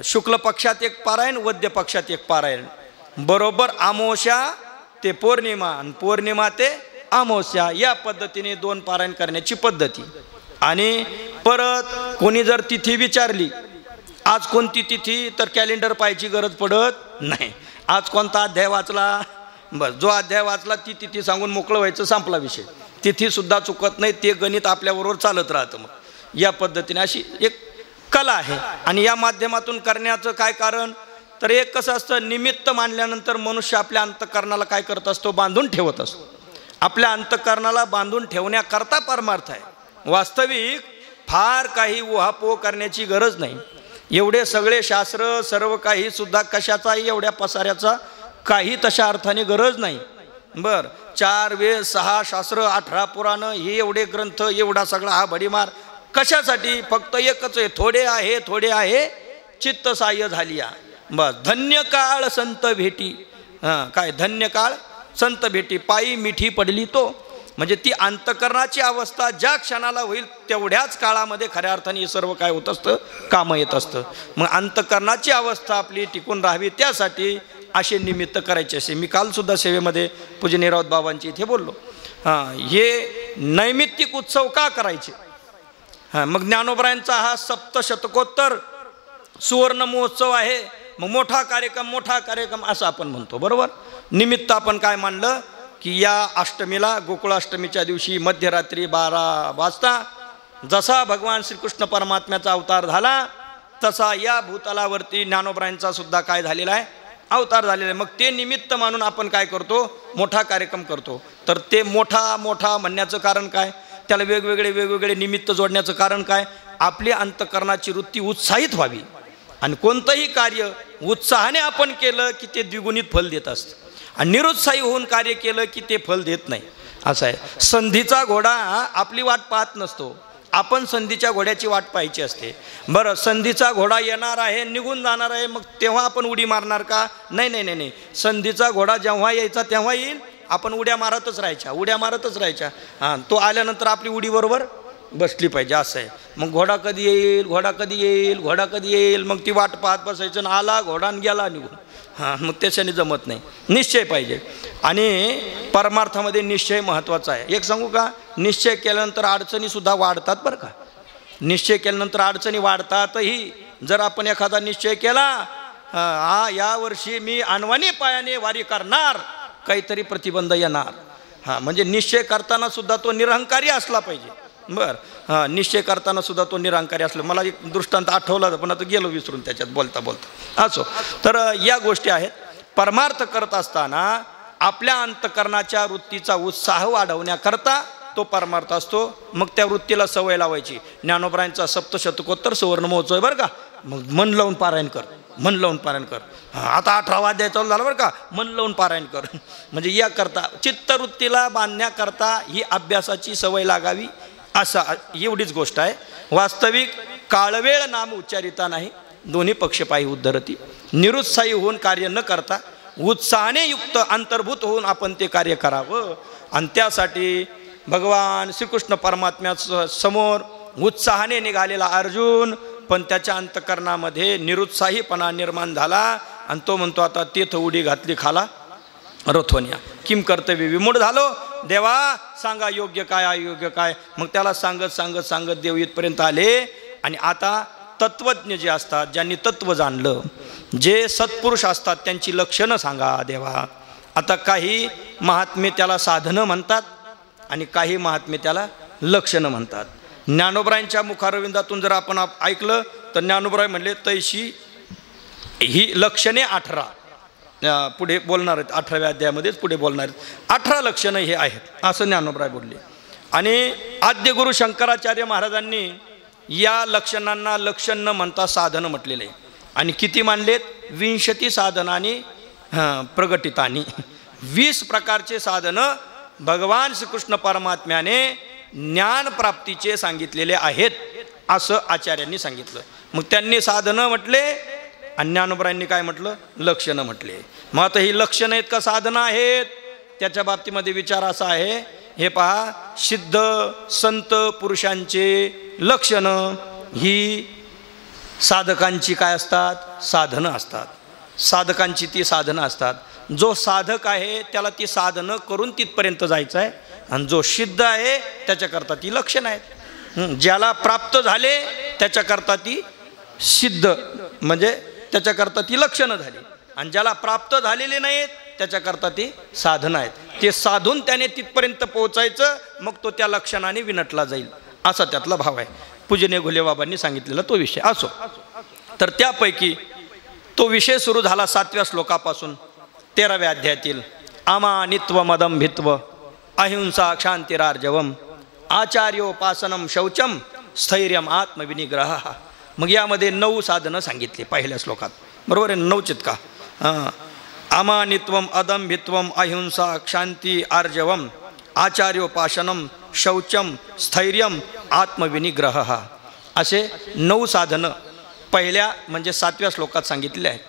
शुक्ल पक्षात एक पारायण, वद्य पक्षात एक पारायण, बरोबर अमावस्या ते पौर्णिमा आणि पौर्णिमा ते अमावस्या, या पद्धतीने 2 पारायण करण्याची पद्धती. आणि परत कोणी जर तिथी विचारली, आज कोणती तिथी, तर कॅलेंडर पाहायची गरज पडत नाही. आज कोणता अध्याय वाचला, बस जो अध्याय वाचला ती तिथी सांगून मोकळं व्हायचं, संपला विषय. तिथीसुद्धा चुकत नाही, ते गणित आपल्याबरोबर चालत राहतं. मग या पद्धतीने अशी एक कला आहे. आणि या माध्यमातून करण्याचं काय कारण? तर एक कसं असतं, निमित्त मानल्यानंतर मनुष्य आपल्या अंतःकरणाला काय करत असतो? बांधून ठेवत असतो. आपल्या अंतःकरणाला बांधून ठेवण्याकरता परमार्थ आहे. वास्तविक फार काही उहापोह करण्याची गरज नाही. एवढे सगळे शास्त्र सर्व काही सुद्धा कशाचाही एवढ्या पसाऱ्याचा काही तशा अर्थाने गरज नाही. बर, 4 वेद, 6 शास्त्र, 18 पुराण, हे एवढे ग्रंथ, एवढा सगळा हा भडीमार कशासाठी? फक्त एकच आहे, थोडे आहे चित्त साह्य झालिया. बस. धन्य काळ संत भेटी. काय धन्य काळ संत भेटी, पायी मिठी पडली तो. म्हणजे ती अंतःकरणाची अवस्था ज्या क्षणाला होईल तेवढ्याच काळामध्ये खऱ्या अर्थाने हे सर्व काय होत असतं? कामं येत असतं. मग अंतःकरणाची अवस्था आपली टिकून राहावी त्यासाठी असे निमित्त करायचे असे. मी कालसुद्धा सेवेमध्ये पूजनीय राऊत बाबांची इथे बोललो. हे नैमित्तिक उत्सव का करायचे? मग ज्ञानोबरायांचा हा 7शतकोत्तर सुवर्ण महोत्सव आहे. मग मोठा कार्यक्रम असं आपण म्हणतो. बरोबर. निमित्त आपण काय मानलं की या अष्टमीला, गोकुळाष्टमीच्या दिवशी मध्यरात्री 12 वाजता जसा भगवान श्रीकृष्ण परमात्म्याचा अवतार झाला तसा या भूतलावरती ज्ञानोबरायांचा सुद्धा काय झालेला आहे? अवतार झालेला आहे. मग ते निमित्त मानून आपण काय करतो? मोठा कार्यक्रम करतो. तर ते मोठा म्हणण्याचं कारण काय? त्याला वेगवेगळे निमित्त जोडण्याचं कारण काय? आपली अंतःकरणाची वृत्ती उत्साहित व्हावी. आणि कोणतंही कार्य उत्साहाने आपण केलं की ते द्विगुणित फल देत असतं, आणि निरुत्साही होऊन कार्य केलं की ते फल देत नाही. असं आहे. संधीचा घोडा आपली वाट पाहत नसतो, आपण संधीच्या घोड्याची वाट पाहायची असते. बरं, संधीचा घोडा येणार आहे, निघून जाणार आहे, मग तेव्हा आपण उडी मारणार का? नाही. संधीचा घोडा जेव्हा यायचा तेव्हा येईल, आपण उड्या मारतच राहायच्या. हां, तो आल्यानंतर आपली उडी बरोबर बसली पाहिजे. असं आहे. मग घोडा कधी येईल, मग ती वाट पाहत बसायचं. आला घोडा गेला निघून. हां, मग त्याच्याने जमत नाही. निश्चय पाहिजे. आणि परमार्थामध्ये निश्चय महत्त्वाचा आहे. एक सांगू का, निश्चय केल्यानंतर अडचणीसुद्धा वाढतात बरं का. निश्चय केल्यानंतर अडचणी वाढतातही. जर आपण एखादा निश्चय केला, यावर्षी मी अनवाणी पायाने वारी करणार, काहीतरी प्रतिबंध येणार. म्हणजे निश्चय करताना सुद्धा तो निरहंकारी असला पाहिजे. बरं, निश्चय करताना सुद्धा तो निरहंकारी असला. मला एक दृष्टांत आठवला पण आता गेलो विसरून त्याच्यात बोलता बोलता. असो, तर या गोष्टी आहेत. परमार्थ करत असताना आपल्या अंतकरणाच्या वृत्तीचा उत्साह वाढवण्याकरता तो परमार्थ असतो. मग त्या वृत्तीला सवय लावायची. ज्ञानोबरायांचा सप्तशतकोत्तर सुवर्ण महोत्सव बरं का. मग मन लावून पारायण कर, मन लावून पारायण कर. आता 18वा अध्याय चालू झाला बरं का. मन लावून पारायण कर. म्हणजे या करता चित्तवृत्तीला बांधण्याकरता ही अभ्यासाची सवय लागावी, असा एवढीच गोष्ट आहे. वास्तविक काळवेळ नाम उच्चारिता नाही, दोन्ही पक्षपायी उद्धरती. निरुत्साही होऊन कार्य न करता उत्साहाने युक्त अंतर्भूत होऊन आपण ते कार्य करावं. आणि त्यासाठी भगवान श्रीकृष्ण परमात्म्या समोर उत्साहाने निघालेला अर्जुन, पण त्याच्या अंतकरणामध्ये निरुत्साहीपणा निर्माण झाला. आणि तो म्हणतो आता तीर्थ उडी घातली खाला रथोन्या, किम कर्तव्य विमूढ झालो. देवा सांगा योग्य काय अयोग्य काय. मग त्याला सांगत सांगत सांगत देव इथपर्यंत आले. आणि आता तत्वज्ञ जे असतात, ज्यांनी तत्व जाणलं, जे सत्पुरुष असतात, त्यांची लक्षणं सांगा देवा. आता काही महात्मे त्याला साधनं म्हणतात आणि काही महात्मे त्याला लक्षणं म्हणतात. ज्ञानोबरायांच्या मुखारविंदातून जर आपण ऐकलं तर ज्ञानोबराय म्हणले तैशी ही लक्षणे 18 पुढे बोलणार आहेत. 18व्या अध्यायामध्येच पुढे बोलणार आहेत. 18 लक्षणं हे आहेत असं ज्ञानोबराय बोलले. आणि आद्यगुरु शंकराचार्य महाराजांनी या लक्षणांना लक्षण न म्हणता साधनं म्हटलेले. आणि किती मानलेत? 20 साधनानी प्रगटितानी. 20 प्रकारचे साधनं भगवान श्रीकृष्ण परमात्म्याने ज्ञानप्राप्तीचे सांगितलेले आहेत असं आचार्यांनी सांगितलं. मग त्यांनी साधनं म्हटले आणि ज्ञानोबरायांनी काय म्हटलं? लक्षणं म्हटले. मग आता ही लक्षणं आहेत का साधनं आहेत? त्याच्या बाबतीमध्ये विचार असा आहे, हे पहा, सिद्ध संत पुरुषांचे लक्षणं ही साधकांची काय असतात? साधनं असतात. साधकांची ती साधनं असतात. जो साधक आहे त्याला ती साधनं करून तिथपर्यंत जायचं आहे. आणि जो सिद्ध आहे त्याच्याकरता ती लक्षणं आहेत. ज्याला प्राप्त झाले त्याच्याकरता ती सिद्ध, म्हणजे त्याच्याकरता ती लक्षणं झाली. आणि ज्याला प्राप्त झालेले नाहीत त्याच्याकरता ती साधनं आहेत. ते साधून त्याने तिथपर्यंत पोहोचायचं, मग तो त्या लक्षणाने विनटला जाईल, असा त्यातला भाव आहे. पूजनीय घुले बाबांनी सांगितलेला तो विषय. असो, तर त्यापैकी तो विषय सुरू झाला 7व्या श्लोकापासून 13व्या अध्यायातील. अमानित्व मदंभित्व अहिंसा क्षांतिरार्जवम आचार्योपासनम शौचम स्थैर्यम आत्मविनिग्रह. मग यामध्ये 9 साधनं सांगितली पहिल्या श्लोकात. बरोबर आहे? 9 चित्का. अमानित्वम अदंभित्वम अहिंसा क्षांती आर्जवम आचार्योपासनम शौचम स्थैर्यम आत्मविनिग्रह, असे 9 साधनं पहिल्या म्हणजे 7व्या श्लोकात सांगितले आहेत.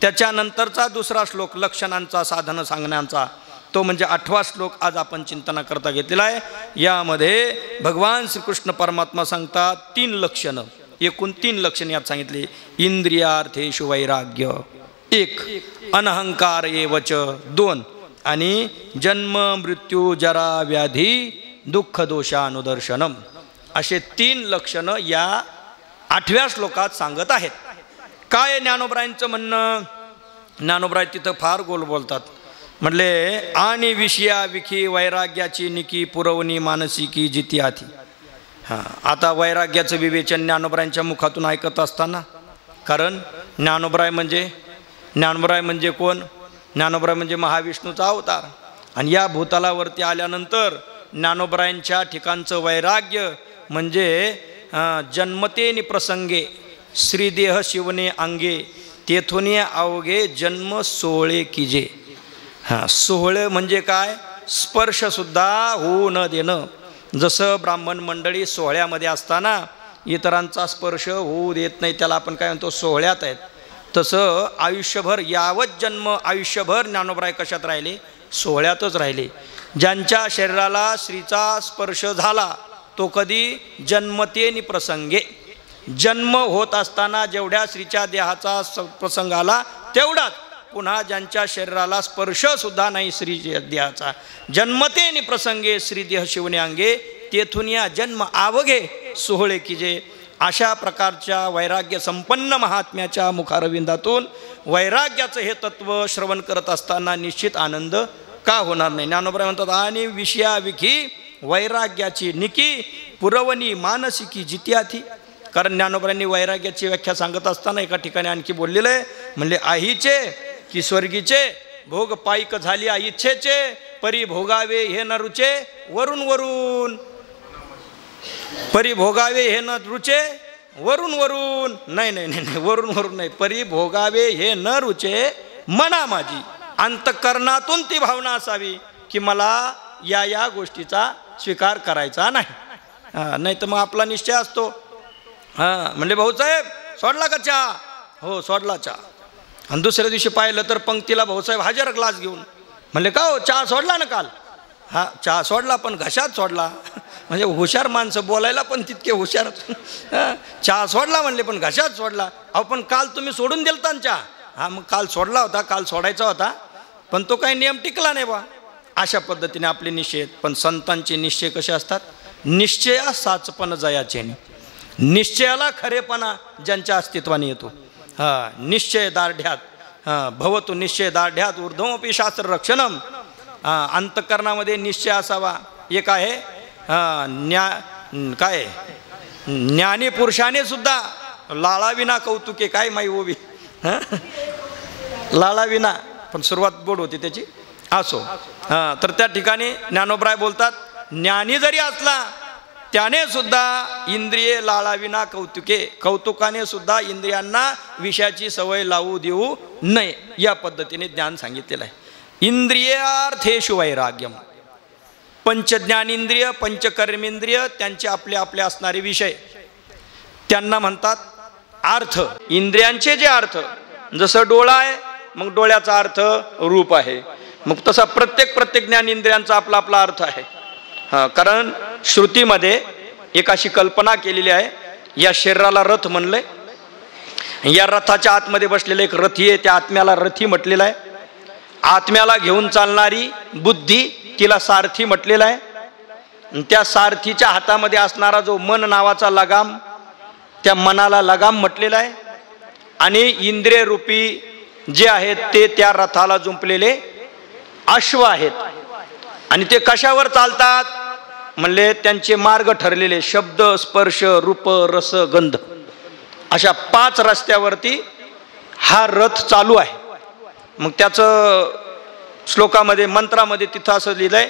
त्याच्यानंतरचा दुसरा श्लोक लक्षणांचा साधनं सांगण्याचा, तो म्हणजे 8वा श्लोक आज आपण चिंतना करता घेतलेला आहे. यामध्ये भगवान श्रीकृष्ण परमात्मा सांगतात 3 लक्षणं, एकूण 3 लक्षणे यात सांगितली. इंद्रियार्थेषु वैराग्य 1, अनहंकार एवच 2, आणि जन्म मृत्यू जरा व्याधी दुःख दोषानुदर्शनम, असे 3 लक्षणं या 8व्या श्लोकात सांगत आहेत. काय ज्ञानोबरायांचं म्हणणं? ज्ञानोबराय तिथं फार गोल बोलतात. म्हटले आणि विषया विखी वैराग्याची निकी पुरवणी मानसिकी जिती हाती. आता वैराग्याचं विवेचन ज्ञानोबरायांच्या मुखातून ऐकत असताना, कारण ज्ञानोबराय म्हणजे कोण? ज्ञानोबराय म्हणजे महाविष्णूचा अवतार. आणि या भूतलावरती आल्यानंतर ज्ञानोबरायांच्या ठिकाणचं वैराग्य म्हणजे जन्मते निप्रसंगे श्रीदेह शिवने अंगे तेथुनी अवघे जन्म सोहळे कीजे. सोहळे म्हणजे काय? स्पर्शसुद्धा होऊ न देणं. जसं ब्राह्मण मंडळी सोहळ्यामध्ये असताना इतरांचा स्पर्श होऊ देत नाही, त्याला आपण काय म्हणतो? सोहळ्यात आहेत. तसं आयुष्यभर, यावत जन्म आयुष्यभर ज्ञानोबराय कशात राहिले? सोहळ्यातच राहिले. ज्यांच्या शरीराला श्रीचा स्पर्श झाला तो कधी? जन्मते निप्रसंगे. जन्म होत असताना जेवढ्या श्रीच्या देहाचा प्रसंग आला तेवढाच. पुन्हा ज्यांच्या शरीराला स्पर्श सुद्धा नाही श्री देहाचा, जन्मते नि प्रसंगे श्री देह शिवणे अंगे, तेथून या जन्म आवघे सोहळे कीजे. अशा प्रकारच्या वैराग्य संपन्न महात्म्याच्या मुखारविंदातून वैराग्याचं हे तत्व श्रवण करत असताना निश्चित आनंद का होणार नाही. ज्ञानोबराय म्हणतात, आणि विषयाविखी वैराग्याची निकी पुरवणी मानसिकी जित्याथी. कारण ज्ञानोबरायांनी वैराग्याची व्याख्या सांगत असताना एका ठिकाणी आणखी बोललेलं आहे, म्हणले आईचे की स्वर्गीचे भोग पाईक झाली इच्छेचे, परी भोगावे हे न रुचे वरून वरून. परी भोगावे हे न रुचे वरून वरून, नाही नाही नाही वरून वरून नाही, परी भोगावे हे न रुचे मना माझी. अंतःकरणातून ती भावना असावी की मला या या गोष्टीचा स्वीकार करायचा नाही. नाही तर मग आपला निश्चय असतो, म्हणले भाऊसाहेब सोडला का चहा? हो सोडला चहा. आणि दुसऱ्या दिवशी पाहिलं तर पंक्तीला भाऊसाहेब हजर ग्लास घेऊन. म्हणले का हो चहा सोडला ना काल? हा चहा सोडला पण घशात सोडला. म्हणजे हुशार माणसं बोलायला पण तितके हुशार. चहा सोडला म्हणले पण घशात सोडला. अहो पण काल तुम्ही सोडून दिलता ना चहा? हा मग काल सोडला होता, काल सोडायचा होता पण तो काही नियम टिकला नाही बा. अशा पद्धतीने आपले निश्चय. पण संतांचे निश्चय कसे असतात? निश्चया साचपण जयाचे, निश्चयाला खरेपणा ज्यांच्या अस्तित्वाने येतो. निश्चय दार्ढ्यात भवतु निश्चय दार्ढ्यात ऊर्ध्वमपि शास्त्र रक्षणम. अंतःकरणामध्ये निश्चय असावा. एक आहे काय ज्ञानी पुरुषाने सुद्धा लाळाविना कौतुके, काय माई ओवी लाळाविना, पण सुरुवात गोड होती त्याची असो. तर त्या ठिकाणी ज्ञानोबराय बोलतात, ज्ञानी जरी असला त्याने सुद्धा इंद्रिये लाळाविना कौतुके, कौतुकाने सुद्धा इंद्रियांना विषयाची सवय लावू देऊ नये. या पद्धतीने ज्ञान सांगितलेलं आहे. इंद्रियार्थेषु वैराग्यम. पंचज्ञानेंद्रिय पंचकर्मेंद्रिय त्यांचे आपले आपले असणारे विषय, त्यांना म्हणतात अर्थ. इंद्रियांचे जे अर्थ, जसं डोळा आहे मग डोळ्याचा अर्थ रूप आहे, मग तसा प्रत्येक ज्ञानेंद्रियांचा आपला आपला अर्थ आहे. कारण श्रुतीमध्ये एक अशी कल्पना केलेली आहे, या शरीराला रथ म्हणलंय, या रथाच्या आतमध्ये बसलेलं एक रथी आहे, त्या आत्म्याला रथी म्हटलेलं आहे. आत्म्याला घेऊन चालणारी बुद्धी तिला सारथी म्हटलेला आहे. त्या सारथीच्या हातामध्ये असणारा जो मन नावाचा लगाम, त्या मनाला लगाम म्हटलेला आहे. आणि इंद्रिय रूपी जे आहेत ते त्या रथाला जुंपलेले अश्व आहेत. आणि ते कशावर चालतात म्हणले, त्यांचे मार्ग ठरलेले, शब्द स्पर्श रूप रस गंध, अशा 5 रस्त्यावरती हा रथ चालू आहे. मग त्याचं श्लोकामध्ये मंत्रामध्ये तिथं असं लिहिलंय,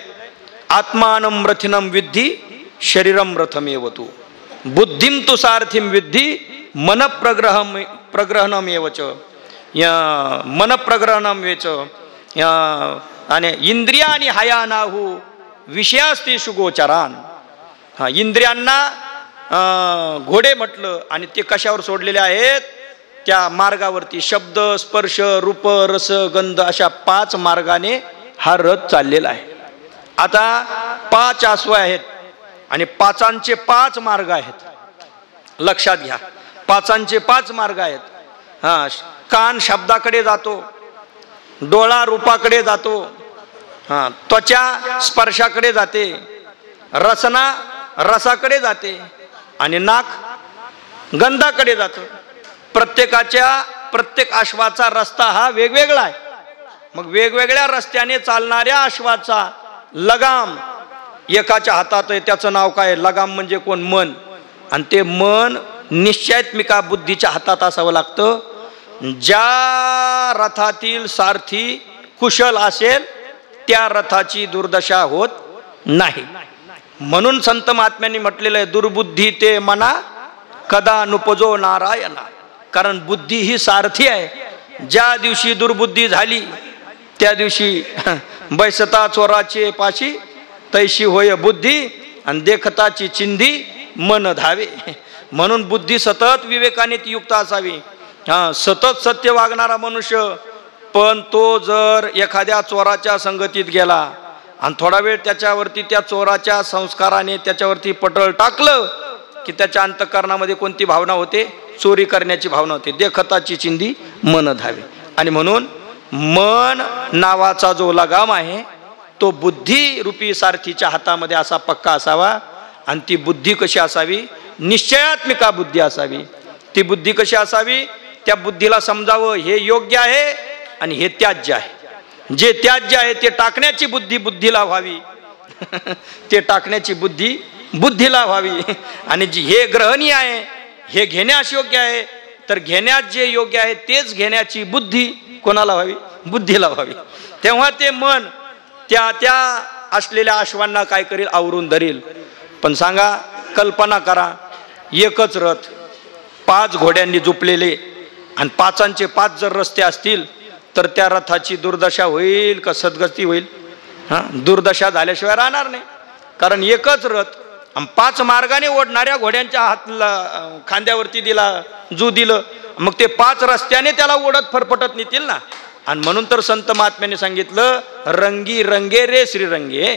आत्मानं रथिनं विद्धी शरीरम रथमेव तू, बुद्धिम तु सारथिम विद्धी मन प्रग्रहणमेवच, मन प्रग्रहणमेच. आणि इंद्रियानी हयानाहु विषयास्तेषु गोचरान. इंद्रियांना घोडे म्हटलं आणि ते कशावर सोडलेले आहेत? त्या मार्गावरती. शब्द स्पर्श रूप रस गंध अशा 5 मार्गाने हा रथ चाललेला आहे. आता 5 अश्व आहेत आणि 5चे 5 मार्ग आहेत. लक्षात घ्या, 5चे 5 मार्ग आहेत. कान शब्दाकडे जातो, डोळा रूपाकडे जातो, त्वचा स्पर्शाकडे जाते, रसना रसाकडे जाते आणि नाक गंधाकडे जातं. प्रत्येक अश्वाचा रस्ता हा वेगवेगळा आहे. मग वेगवेगळ्या रस्त्याने चालणाऱ्या अश्वाचा लगाम एकाच्या हातात आहे, त्याचं नाव काय? लगाम म्हणजे कोण? मन. आणि ते मन निश्चयात्मिका बुद्धीच्या हातात असावं लागतं. ज्या रथातील सारथी कुशल असेल त्या रथाची दुर्दशा होत नाही. म्हणून संत महात्म्यांनी म्हटलेलं आहे, दुर्बुद्धी ते मना कदा नुपजो नारायणा. कारण बुद्धी ही सारथी आहे. ज्या दिवशी दुर्बुद्धी झाली त्या दिवशी बैसता चोराचे पाशी तैशी होय बुद्धी, आणि देखताची चिंधी मन धावे. म्हणून बुद्धी सतत विवेकाने युक्त असावी. सतत सत्य वागणारा मनुष्य. पण तो जर एखाद्या चोराच्या संगतीत गेला आणि थोडा वेळ त्याच्यावरती त्या चोराच्या संस्काराने त्याच्यावरती पटळ टाकलं की त्याच्या अंतःकरणामध्ये कोणती भावना होते? चोरी करण्याची भावना होते. देखताची चिंधी मन धावे. आणि म्हणून मन नावाचा जो लगाम आहे तो बुद्धी रूपी सारथीच्या हातामध्ये असा पक्का असावा. आणि ती बुद्धी कशी असावी? निश्चयात्मिका बुद्धी असावी. ती बुद्धी कशी असावी? त्या बुद्धीला समजावं हे योग्य आहे आणि हे त्याज्य आहे. जे त्याज्य आहे ते टाकण्याची बुद्धी बुद्धीला व्हावी. ते टाकण्याची बुद्धी बुद्धीला व्हावी. आणि जी हे ग्रहणीय आहे हे घेण्यास योग्य आहे तर घेण्यास जे योग्य आहे तेच घेण्याची बुद्धी कोणाला व्हावी? बुद्धीला व्हावी. तेव्हा ते मन त्या त्या असलेल्या अश्वांना काय करेल? आवरून धरेल. पण सांगा, कल्पना करा, एकच रथ 5 घोड्यांनी झुपलेले आणि 5चे 5 जर रस्ते असतील तर त्या रथाची दुर्दशा होईल का सद्गती होईल? दुर्दशा झाल्याशिवाय राहणार नाही. कारण एकच रथ 5 मार्गाने ओढणाऱ्या घोड्यांच्या हातला खांद्यावरती दिलं मग ते 5 रस्त्याने त्याला ओढत फरफटत नेतील ना. आणि म्हणून तर संत महात्म्याने सांगितलं, रंगी रंगे रे श्रीरंगे,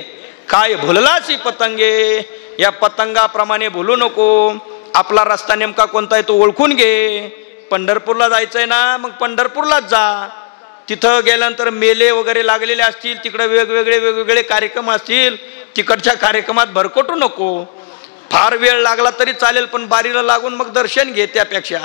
काय भुललासी पतंगे. या पतंगाप्रमाणे भुलू नको. आपला रस्ता नेमका कोणता आहे तो ओळखून घे. पंढरपूरला जायचंय ना, मग पंढरपूरलाच जा. तिथं गेल्यानंतर मेले वगैरे लागलेले असतील, तिकडे वेगवेगळे कार्यक्रम असतील, तिकडच्या कार्यक्रमात भरकटू नको. फार वेळ लागला तरी चालेल पण बारीला लागून मग दर्शन घे त्यापेक्षा.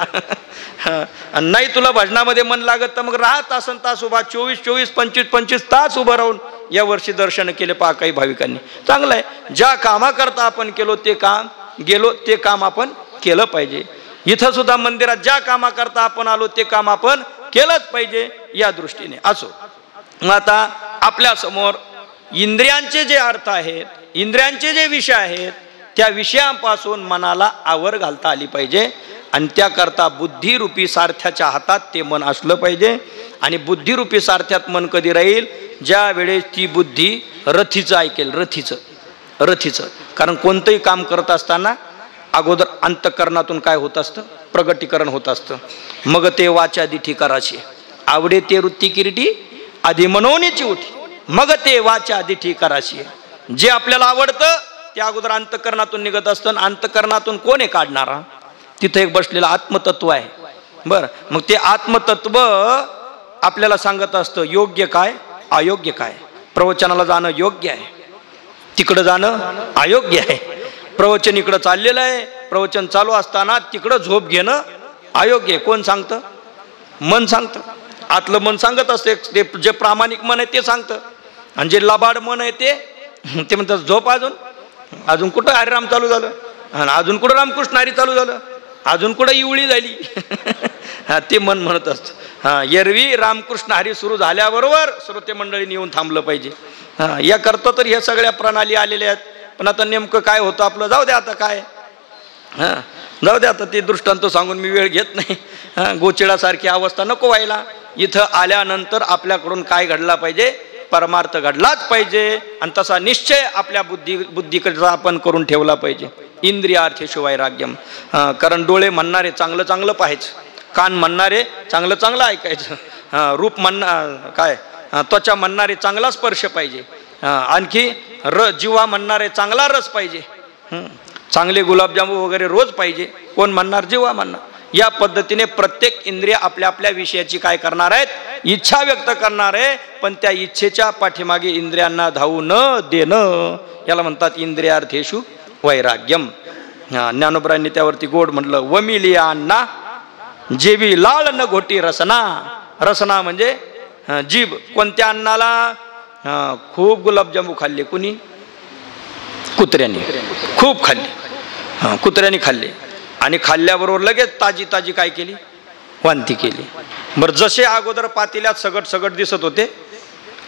नाही तुला भजनामध्ये मन लागत तर मग राहा तासन तास उभा, 24 25 तास उभं राहून या वर्षी दर्शन केले पहा काही भाविकांनी. चांगलं आहे. ज्या कामाकरता आपण गेलो ते काम आपण केलं पाहिजे. इथं सुद्धा मंदिरात ज्या कामाकरता आपण आलो ते काम आपण केलंच पाहिजे. या दृष्टीने असो. आता आपल्या समोर इंद्रियांचे जे अर्थ आहेत, इंद्रियांचे जे विषय आहेत, त्या विषयांपासून मनाला आवर घालता आली पाहिजे. आणि त्याकरता बुद्धिरूपी सारथ्याच्या हातात ते मन असलं पाहिजे. आणि बुद्धिरूपी सारथ्यात मन कधी राहील? ज्या वेळेस ती बुद्धी रथीचं ऐकेल. रथीचं कारण कोणतंही काम करत असताना अगोदर अंतःकरणातून काय होत असतं? प्रगटीकरण होत असतं. मग ते वाचा दिठी कराची, आवडे ते वृत्ती किरीटी, आधी मनोनीची उठी, मग ते वाचा दिठी कराची. जे आपल्याला आवडतं ते अगोदर अंतःकरणातून निघत असतं. अंतःकरणातून कोण आहे काढणारा? तिथे एक बसलेलं आत्मतत्व आहे. बरं, मग ते आत्मतत्व आपल्याला सांगत असतं योग्य काय अयोग्य काय. प्रवचनाला जाणं योग्य आहे, तिकडं जाणं अयोग्य आहे. प्रवचन इकडं चाललेलं आहे, प्रवचन चालू असताना तिकडं झोप घेणं अयोग्य आहे. कोण सांगतं? मन सांगतं. आतलं मन सांगत असते. ते जे प्रामाणिक मन आहे ते सांगतं. आणि जे लबाड मन आहे ते म्हणतात झोप. अजून कुठं हरिराम चालू झालं, आणि अजून कुठं रामकृष्ण हरी चालू झालं, अजून कुठं इवळी झाली. ते मन म्हणत असतं. एरवी रामकृष्ण हरी सुरू झाल्याबरोबर श्रोते मंडळींनी येऊन थांबलं पाहिजे. याकरता तर ह्या सगळ्या प्रणाली आलेल्या आहेत. पण आता नेमकं काय होतं आपलं? जाऊ द्या आता काय, जाऊ द्या आता. ते दृष्टांत सांगून मी वेळ घेत नाही. गोचिडासारखी अवस्था नको व्हायला. इथं आल्यानंतर आपल्याकडून काय घडला पाहिजे? परमार्थ घडलाच पाहिजे. आणि तसा निश्चय आपल्या बुद्धीकडे आपण करून ठेवला पाहिजे. इंद्रियार्थेषु वैराग्यम. कारण डोळे म्हणणारे चांगलं चांगलं पाहायचं, कान म्हणणारे चांगलं चांगलं ऐकायचं, रूप काय त्वचा म्हणणारे चांगला स्पर्श पाहिजे, आणखी जीवा म्हणणारे चांगला रस पाहिजे, चांगले गुलाबजामू वगैरे रोज पाहिजे. कोण म्हणणार? जीवा म्हणणार. या पद्धतीने प्रत्येक इंद्रिय आपल्या आपल्या विषयाची काय करणार आहेत? इच्छा व्यक्त करणार आहे. पण त्या इच्छेच्या पाठीमागे इंद्रियांना धावू न देणं याला म्हणतात इंद्रियार्थेषु वैराग्यम. ज्ञानोबरांनी त्यावरती गोड म्हटलं, वमिलिया अन्ना जेवी लाळ न घोटी रसना. रसना म्हणजे जीभ. कोणत्या अन्नाला? खूप गुलाबजामू खाल्ले. कुणी? कुत्र्याने खूप खाल्ले. कुत्र्याने खाल्ले आणि खाल्ल्याबरोबर लगेच ताजी ताजी काय केली? वांती केली. बरं, जसे अगोदर पातेल्यात सगट दिसत होते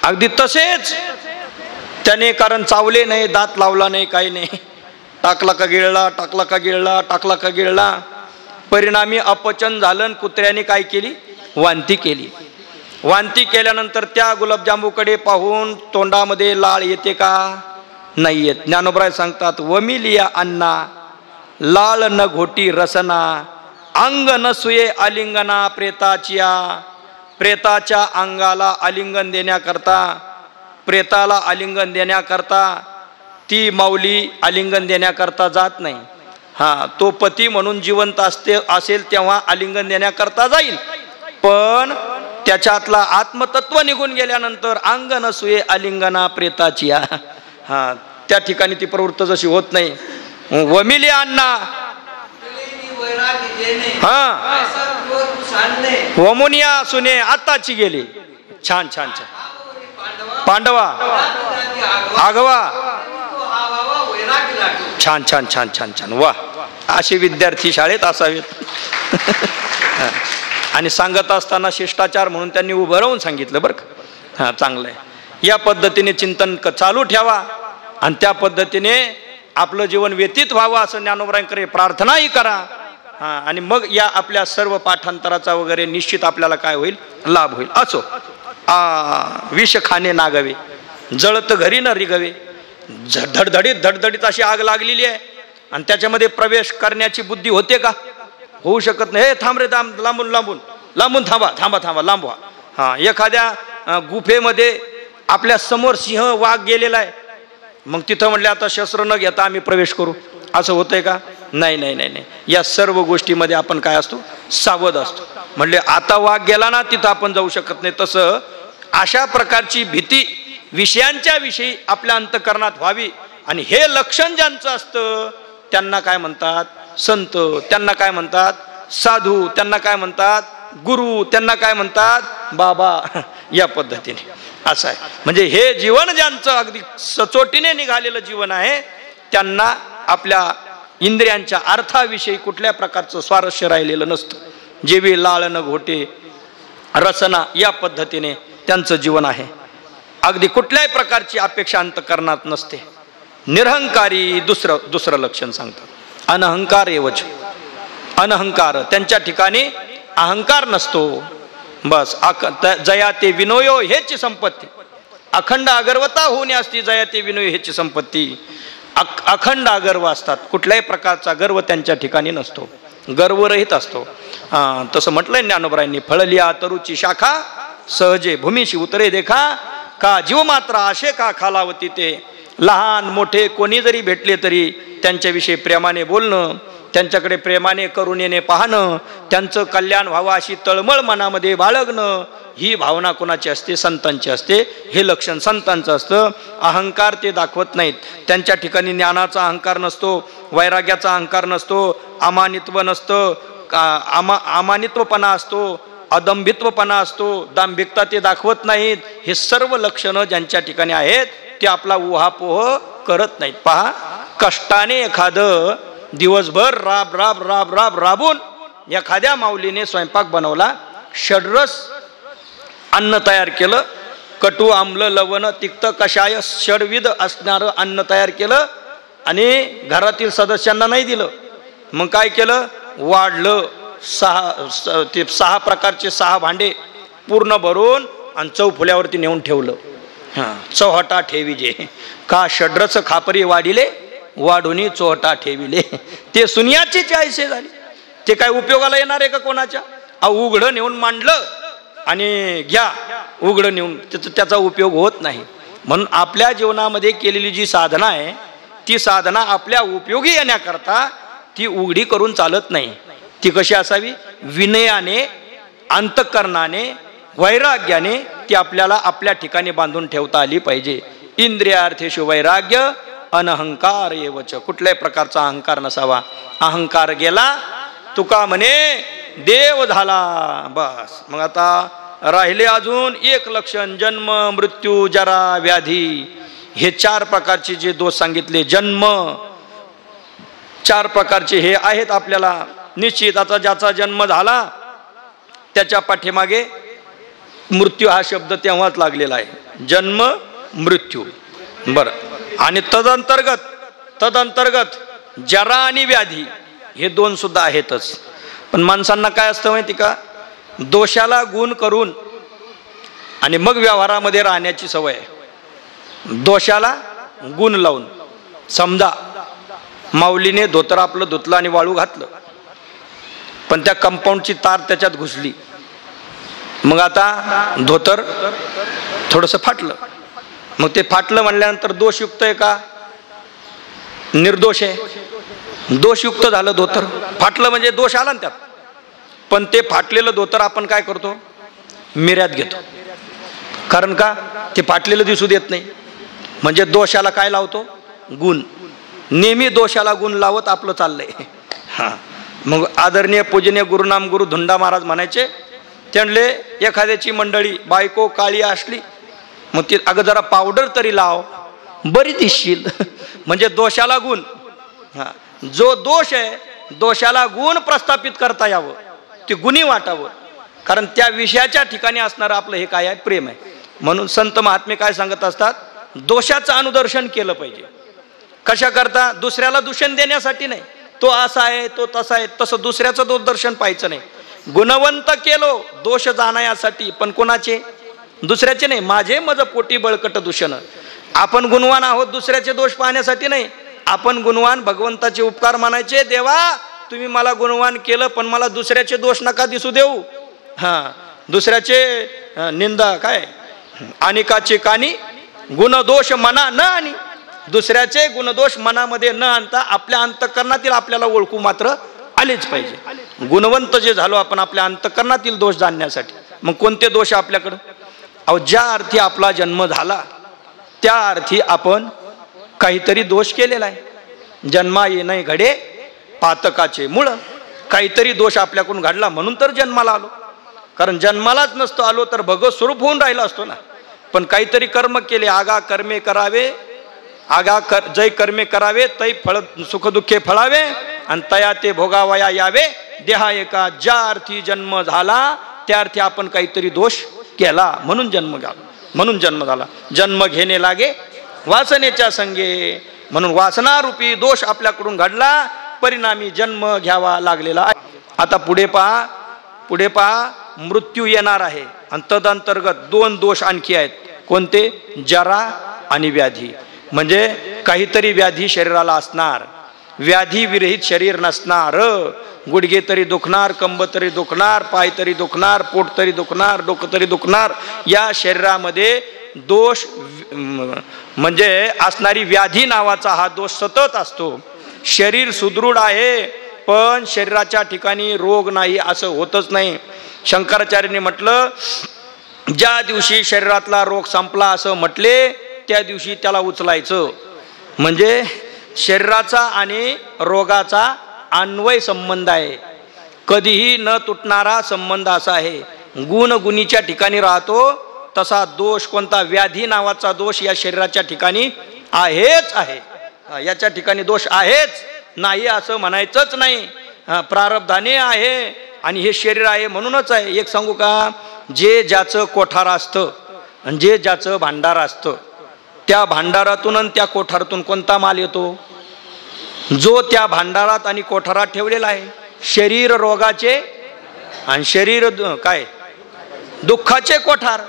अगदी तसेच त्याने, कारण चावले नाही, दात लावला नाही, काही नाही, टाकला का गिळला. परिणामी अपचन झालं. कुत्र्याने काय केली? वांती केली. वांती केल्यानंतर त्या गुलाबजांबूकडे पाहून तोंडामध्ये लाळ येते का? नाही येत. ज्ञानोबराय सांगतात, वमिलिया अन्ना लाळ न घोटी रसना, अंग न सुये आलिंगना प्रेताचिया. प्रेताच्या अंगाला आलिंगन देण्याकरता, प्रेताला आलिंगन देण्याकरता ती माऊली आलिंगन देण्याकरता जात नाही. तो पती म्हणून जिवंत असेल तेव्हा आलिंगन देण्याकरता जाईल. पण त्याच्यातला आत्मतत्व निघून गेल्यानंतर अंग नसुये आलिंगना प्रेताची हा त्या ठिकाणी ती प्रवृत्त जशी होत नाही. वमिली अण्णा हा वमुनिया सुने आताची गेली. छान छान छान. पांडवा आगवा. छान छान छान छान छान. वा, असे विद्यार्थी शाळेत असावेत. आणि सांगत असताना शिष्टाचार म्हणून त्यांनी उभं राहून सांगितलं बरं का. हा, चांगलं आहे. या पद्धतीने चिंतन चालू ठेवा आणि त्या पद्धतीने आपलं जीवन व्यतीत व्हावं असं ज्ञानोबरायांकडे प्रार्थनाही करा. हा, आणि मग या आपल्या सर्व पाठांतराचा वगैरे निश्चित आपल्याला काय होईल, लाभ होईल. असो, विष खाणे नागवे जळत घरी न रिगवे. धडधडीत अशी आग लागलेली आहे आणि त्याच्यामध्ये प्रवेश करण्याची बुद्धी होते का? होऊ शकत नाही. हे थांब रे, लांबून लांबून लांबून थांबा थांबा थांबा लांबवा. हा, एखाद्या गुफेमध्ये आपल्या समोर सिंह वाघ गेलेला आहे, मग तिथं म्हटलं आता शस्त्र न घेता आम्ही प्रवेश करू, असं होतंय का? नाही नाही नाही नाही. या सर्व गोष्टीमध्ये आपण काय असतो, सावध असतो. म्हणले आता वाघ गेला ना तिथं आपण जाऊ शकत नाही. तसं अशा प्रकारची भीती विषयांच्या विषयी आपल्या अंतःकरणात व्हावी. आणि हे लक्षण ज्यांचं असतं त्यांना काय म्हणतात, संत. त्यांना काय म्हणतात, साधू. त्यांना काय म्हणतात, गुरु. त्यांना काय म्हणतात, बाबा. या पद्धतीने असं आहे. म्हणजे हे जीवन ज्यांचं अगदी सचोटीने निघालेलं जीवन आहे त्यांना आपल्या इंद्रियांच्या अर्थाविषयी कुठल्या प्रकारचं स्वारस्य राहिलेलं नसतं. जेवी लाळ न घोटे रसना, या पद्धतीने त्यांचं जीवन आहे. अगदी कुठल्याही प्रकारची अपेक्षा अंतःकरणात नसते. निरहंकारी. दुसरं लक्षण सांगतात, अनहंकार एवच. अनहंकार, त्यांच्या ठिकाणी अहंकार नसतो. बस जया ते विनोयो हेची संपत्ती. अखंड अगर्वता होणे असती जया ते विनोयो हेची संपत्ती. अखंड अगर्व असतात, कुठल्याही प्रकारचा गर्व त्यांच्या ठिकाणी नसतो, गर्वरहित असतो. तसं म्हटलंय ज्ञानोबरायांनी, फळलिया तरुची शाखा सहजे भूमीशी उतरे देखा. का जीव मात्र आशे का खालावती ते. लहान मोठे कोणी जरी भेटले तरी त्यांच्याविषयी प्रेमाने बोलणं, त्यांच्याकडे प्रेमाने करुणेने पाहणं, त्यांचं कल्याण व्हावं अशी तळमळ मनामध्ये बाळगणं, ही भावना कोणाची असते, संतांची असते. हे लक्षण संतांचं असतं. अहंकार ते दाखवत नाहीत. त्यांच्या ठिकाणी ज्ञानाचा अहंकार नसतो, वैराग्याचा अहंकार नसतो, अमानित्व नसतं, अमानित्वपणा असतो, अदंभित्वपणा असतो, दांभिकता ते दाखवत नाहीत. हे सर्व लक्षणं ज्यांच्या ठिकाणी आहेत ते आपला उहापोह करत नाहीत. पहा, कष्टाने एखादं दिवसभर राबून एखाद्या माऊलीने स्वयंपाक बनवला, षड्रस अन्न तयार केलं, कटू आम्ल लवण तिक्त कषाय षडविध असणारं अन्न तयार केलं आणि घरातील सदस्यांना नाही दिलं. मग काय केलं, वाढलं. 6 प्रकारचे 6 भांडे पूर्ण भरून आणि चौफुल्यावरती नेऊन ठेवलं. चौहटा ठेविजे का षड्रस खापरी वाढिले वाढुनी चोहटा ठेविले. ते सुनियाची चायसे झाली. ते काय उपयोगाला येणार आहे का कोणाच्या? उघडं नेऊन मांडलं आणि घ्या, उघडं नेऊन त्याचा उपयोग होत नाही. म्हणून आपल्या जीवनामध्ये केलेली जी साधना आहे ती साधना आपल्या उपयोगी येण्याकरता ती उघडी करून चालत नाही. ती कशी असावी, विनयाने, अंतःकरणाने, वैराग्याने ती आपल्याला आपल्या ठिकाणी बांधून ठेवता आली पाहिजे. इंद्रियार्थेषु वैराग्य अनहंकार एवच. कुठल्याही प्रकारचा अहंकार नसावा. अहंकार गेला तुका म्हणे देव झाला. बस, मग आता राहिले अजून एक लक्षण, जन्म मृत्यू जरा व्याधी. हे 4 प्रकारचे जे दोष सांगितले, जन्म 4 प्रकारचे हे आहेत आपल्याला निश्चित. आता ज्याचा जन्म झाला त्याच्या पाठीमागे मृत्यू हा शब्द तेव्हाच लागलेला आहे, जन्म मृत्यू. बरं, आणि तदंतर्गत जरा आणि व्याधी हे 2 सुद्धा आहेतच. पण माणसांना काय असतं माहिती का, दोषाला गुण करून आणि मग व्यवहारामध्ये राहण्याची सवय आहे. दोषाला गुण लावून, समजा माऊलीने धोतर आपलं धुतलं आणि वाळू घातलं, पण त्या कंपाऊंडची तार त्याच्यात घुसली, मग आता धोतर थोडंसं फाटलं. मग ते फाटलं म्हणल्यानंतर दोषयुक्त आहे का, निर्दोष आहे? दोषयुक्त झालं धोतर. फाटलं म्हणजे दोष आला ना त्यात. पण ते फाटलेलं धोतर आपण काय करतो, मिऱ्यात घेतो. कारण का? ते फाटलेलं दिसू देत नाही. म्हणजे दोषाला काय लावतो? गुण. नेहमी दोषाला गुण लावत आपलं चाललंय. हां, मग आदरणीय पूजनीय गुरुनाम गुरु धुंडा महाराज म्हणायचे, त्यांडले एखाद्याची मंडळी बायको काळी असली, मग ती अगं जरा पावडर तरी लाव, बरी दिसशील. म्हणजे दोषाला गुण. हां, जो दोष आहे दोषाला गुण प्रस्थापित करता यावं, ते गुणी वाटावं. कारण त्या विषयाच्या ठिकाणी असणारं आपलं हे काय आहे? प्रेम आहे. म्हणून संत महात्मे काय सांगत असतात? दोषाचं अनुदर्शन केलं पाहिजे. कशा करता? दुसऱ्याला दूषण देण्यासाठी नाही. तो असा आहे, तो तसा आहे, तसं दुसऱ्याचं दोषदर्शन पाहायचं नाही. गुणवंत केलो दोष जाण्यासाठी, पण कोणाचे? दुसऱ्याचे नाही. माझे मज पोटी बळकट दूषण. आपण गुणवान आहोत दुसऱ्याचे दोष पाहण्यासाठी नाही. आपण गुणवान भगवंताचे उपकार मानायचे. देवा तुम्ही मला गुणवान केलं, पण मला दुसऱ्याचे दोष नका दिसू देऊ. हां, दुसऱ्याचे निंदा काय अनेकाचे कानी गुणदोष मना न आणि. दुसऱ्याचे गुणदोष मनामध्ये न आणता आपल्या अंतःकरणातील आपल्याला ओळखू मात्र आलेच पाहिजे. गुणवंत जे झालो आपण आपल्या अंतःकरणातील दोष जाणण्यासाठी. मग कोणते दोष आपल्याकडं? अहो, ज्या अर्थी आपला जन्म झाला त्या अर्थी आपण काहीतरी दोष केलेला आहे. जन्मा येणे घडे पातकाचे मूळ. काहीतरी दोष आपल्याकडून घडला म्हणून तर जन्माला आलो. कारण जन्मालाच नसतो आलो तर भगवत स्वरूप होऊन राहिला असतो ना. पण काहीतरी कर्म केले. आगा कर्मे करावे, जय कर्मे करावे, तै फळ सुखदुःखे फळावे, आणि तया ते भोगावया यावे देहा एका. ज्या अर्थी जन्म झाला त्या अर्थी आपण काहीतरी दोष केला म्हणून जन्म झाला. म्हणून जन्म झाला. जन्म घेणे लागे वासनेच्या संगे. म्हणून वासनारूपी दोष आपल्याकडून घडला, परिणामी जन्म घ्यावा लागलेला आहे. आता पुढे पहा मृत्यू येणार आहे. आणि तदंतर्गत दोन दोष आणखी आहेत. कोणते? जरा आणि व्याधी. म्हणजे काहीतरी व्याधी शरीराला असणार, व्याधी विरहित शरीर नसणार. गुडघे तरी दुखणार, कंब तरी दुखणार, पाय तरी दुखणार, पोट तरी दुखणार, डोकं तरी दुखणार. या शरीरामध्ये दोष म्हणजे असणारी व्याधी नावाचा हा दोष सतत असतो. शरीर सुदृढ आहे पण शरीराच्या ठिकाणी रोग नाही असं होतच नाही. शंकराचार्यांनी म्हटलं, ज्या दिवशी शरीरातला रोग संपला असं म्हटले त्या दिवशी त्याला उचलायचं. म्हणजे शरीराचा आणि रोगाचा अन्वय संबंध आहे, कधीही न तुटणारा संबंध असा आहे. गुण गुणीच्या ठिकाणी राहतो तसा दोष कोणता? व्याधी नावाचा दोष या शरीराच्या ठिकाणी आहेच आहे. याच्या ठिकाणी दोष आहेच, नाही असं म्हणायचंच नाही. प्रारब्धाने आहे आणि हे शरीर आहे म्हणूनच आहे. एक सांगू का? जे ज्याचं कोठार असतं आणि जे ज्याचं भांडार असतं, त्या भांडारातून आणि त्या कोठारातून कोणता माल येतो? जो त्या भांडारात आणि कोठारात ठेवलेला आहे. शरीर रोगाचे आणि शरीर काय दुःखाचे कोठार.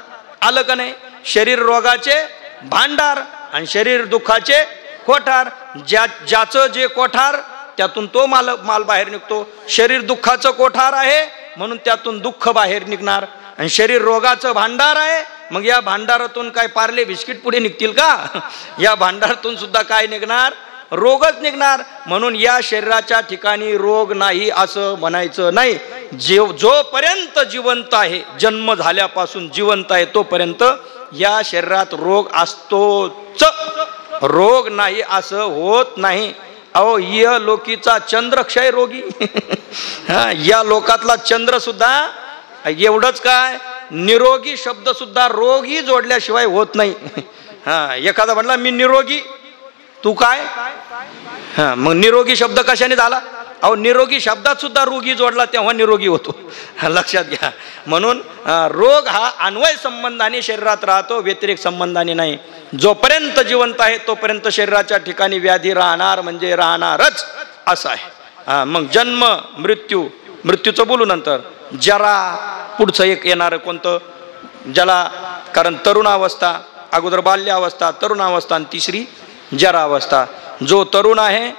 आलं का नाही? शरीर रोगाचे भांडार आणि शरीर दुःखाचे कोठार. ज्याचं जे कोठार त्यातून तो माल बाहेर निघतो. शरीर दुःखाचं कोठार आहे म्हणून त्यातून दुःख बाहेर निघणार. आणि शरीर रोगाचं भांडार आहे, मग या भांडारातून काय पार्ले बिस्किट पुढे निघतील का? या भांडारातून सुद्धा काय निघणार? रोगच निघणार. म्हणून या शरीराच्या ठिकाणी रोग नाही असं म्हणायचं नाही. जोपर्यंत जिवंत आहे, जन्म झाल्यापासून जिवंत आहे तोपर्यंत या शरीरात रोग असतोच. रोग नाही असं होत नाही. अहो, या लोकीचा चंद्र क्षय रोगी. या लोकातला चंद्र सुद्धा एवढंच काय, निरोगी शब्द सुद्धा रोगी जोडल्याशिवाय होत नाही. एखादा म्हणला मी निरोगी, तू काय? मग निरोगी शब्द कशाने झाला? अहो, निरोगी शब्दात सुद्धा रोगी जोडला तेव्हा निरोगी होतो. लक्षात घ्या. म्हणून रोग हा अन्वय संबंधाने शरीरात राहतो, व्यतिरिक्त संबंधाने नाही. जोपर्यंत जिवंत आहे तोपर्यंत शरीराच्या ठिकाणी व्याधी राहणार म्हणजे राहणारच असं आहे. मग जन्म मृत्यू, मृत्यूचं बोलू नंतर. जरा पुढचं एक येणार कोणतं? ज्याला, कारण तरुणावस्था अगोदर, बाल्यावस्था, तरुणावस्था आणि तिसरी जरावस्था. जो तरुण आहे,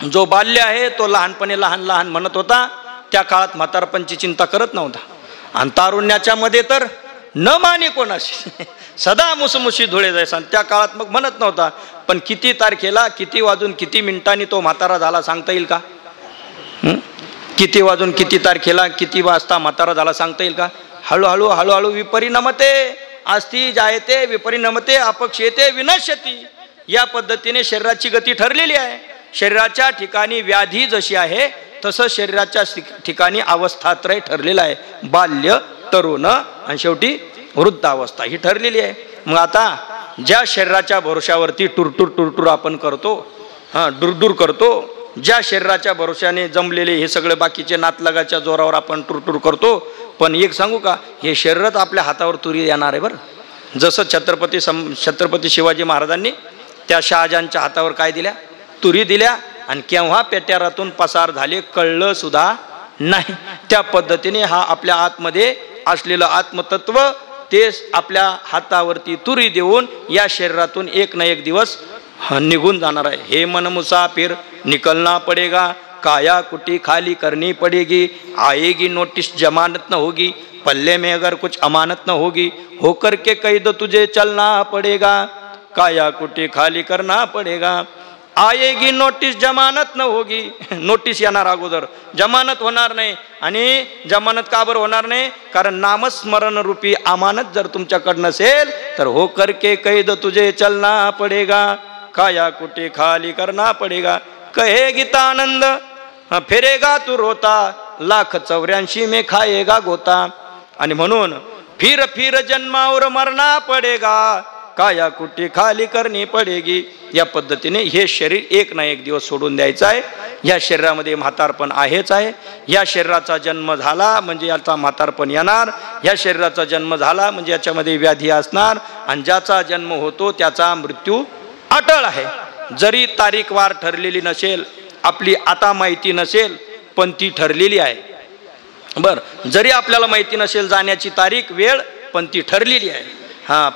जो बाल्य आहे, तो लहानपणी लहान लहान म्हणत होता. त्या काळात म्हातारपणची चिंता करत नव्हता. आणि तारुण्याच्या मध्ये तर न माने कोणाशी, सदा मुसमुशी धुळे जायचा. त्या काळात मग म्हणत नव्हता. पण किती तारखेला, किती वाजून किती मिनिटांनी तो म्हातारा झाला सांगता येईल का? किती वाजून किती तारखेला, किती वाजता म्हातारा झाला सांगता येईल का? हळूहळू हळूहळू विपरिणमते, अस्ति जायते विपरिणमते अपक्षेते विनश्यती, या पद्धतीने शरीराची गती ठरलेली आहे. शरीराच्या ठिकाणी व्याधी जशी आहे तसं शरीराच्या ठिकाणी अवस्थात्रय ठरलेलं आहे. बाल्य, तरुण आणि शेवटी वृद्धावस्था ही ठरलेली आहे. मग आता ज्या शरीराच्या भरोशावरती टुरटूर टुरटूर आपण करतो, दूरदूर करतो, ज्या शरीराच्या भरोशाने जमलेले हे सगळे बाकीचे नातलगाच्या जोरावर आपण टुरटूर करतो, पण एक सांगू का, हे शरीरच आपल्या हातावर तुरी येणार आहे बरं. जसं छत्रपती शिवाजी महाराजांनी त्या शहाजहानच्या हातावर काय दिल्या, तुरी दिल्या, आणि केव्हा पेट्यारातून पसार झाले कळलं सुद्धा नाही. त्या पद्धतीने हा आपल्या आतमध्ये असलेलं आत्मतत्व ते आपल्या हातावरती तुरी देऊन या शरीरातून एक ना एक दिवस निघून जाणार आहे. हे मन मुसाफिर निकलना पडेगा, काया कुटी खाली करनी पड़ेगी, आएगी नोटिस जमानत न होगी, पल्ले में अगर कुछ अमानत न होगी, होकर के कैद तुझे चलना पड़ेगा, काया कुटी खाली करना पड़ेगा, आएगी नोटिस जमानत न होगी. नोटीस येणार अगोदर, जमानत होणार नाही. आणि जमानत का बरं होणार नाही, कारण नामस्मरण रूपी अमानत जर तुमच्याकडे नसेल तर हो करके कैद तुझे चलना पडेगा, काया कुटी खाली करना पडेगा. कहे गीतानंद फिरेगा तू रोता, लाख 84 में खाएगा गोता. आणि म्हणून फिर फिर जन्मावर मरना पडेगा, काया कुटी खाली करनी पडेगी. या पद्धतीने हे शरीर एक ना एक दिवस सोडून द्यायचं आहे. या शरीरामध्ये म्हातारपण आहेच आहे. या शरीराचा जन्म झाला म्हणजे याचा म्हातारपण येणार. या शरीराचा जन्म झाला म्हणजे याच्यामध्ये व्याधी असणार. आणि ज्याचा जन्म होतो त्याचा मृत्यू अटळ आहे. जरी तारीख वार ठरलेली नसेल, आपली आता माहिती नसेल, पण ती ठरलेली आहे. बरं, जरी आपल्याला माहिती नसेल जाण्याची तारीख वेळ, पण ती ठरलेली आहे.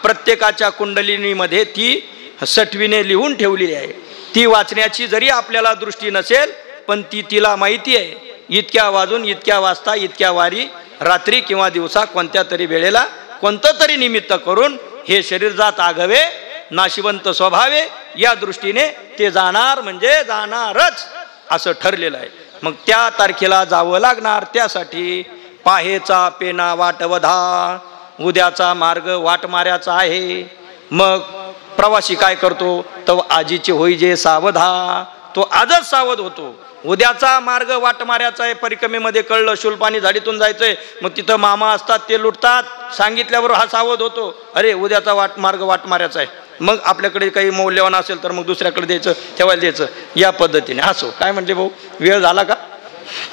प्रत्येकाच्या कुंडलिनीमध्ये ती सटवीने लिहून ठेवलेली आहे. ती वाचण्याची जरी आपल्याला दृष्टी नसेल, पण तिला माहिती आहे. इतक्या वाजून इतक्या वाजता इतक्या वारी रात्री किंवा दिवसा कोणत्या तरी वेळेला कोणतं तरी निमित्त करून हे शरीर जात आघवे नाशिवंत स्वभावे, या दृष्टीने ते जाणार म्हणजे जाणारच असं ठरलेलं आहे. मग त्या तारखेला जावं लागणार. त्यासाठी पाहेचा पेना वाटवधा, उद्याचा मार्ग वाटमाऱ्याचा आहे. मग प्रवासी काय करतो, तो आजीचे होई जे सावधा, तो आजच सावध होतो. उद्याचा मार्ग वाटमाऱ्याचा आहे. परिक्रमेमध्ये कळलं शूलपाणी झाडीतून जायचंय, मग तिथं मामा असतात ते लुटतात. सांगितल्यावर हा सावध होतो, अरे उद्याचा मार्ग वाटमाऱ्याचा आहे. मग आपल्याकडे काही मौल्यवान असेल तर मग दुसऱ्याकडे द्यायचं, ठेवायला द्यायचं. या पद्धतीने असो. काय म्हणले भाऊ, वेळ झाला का?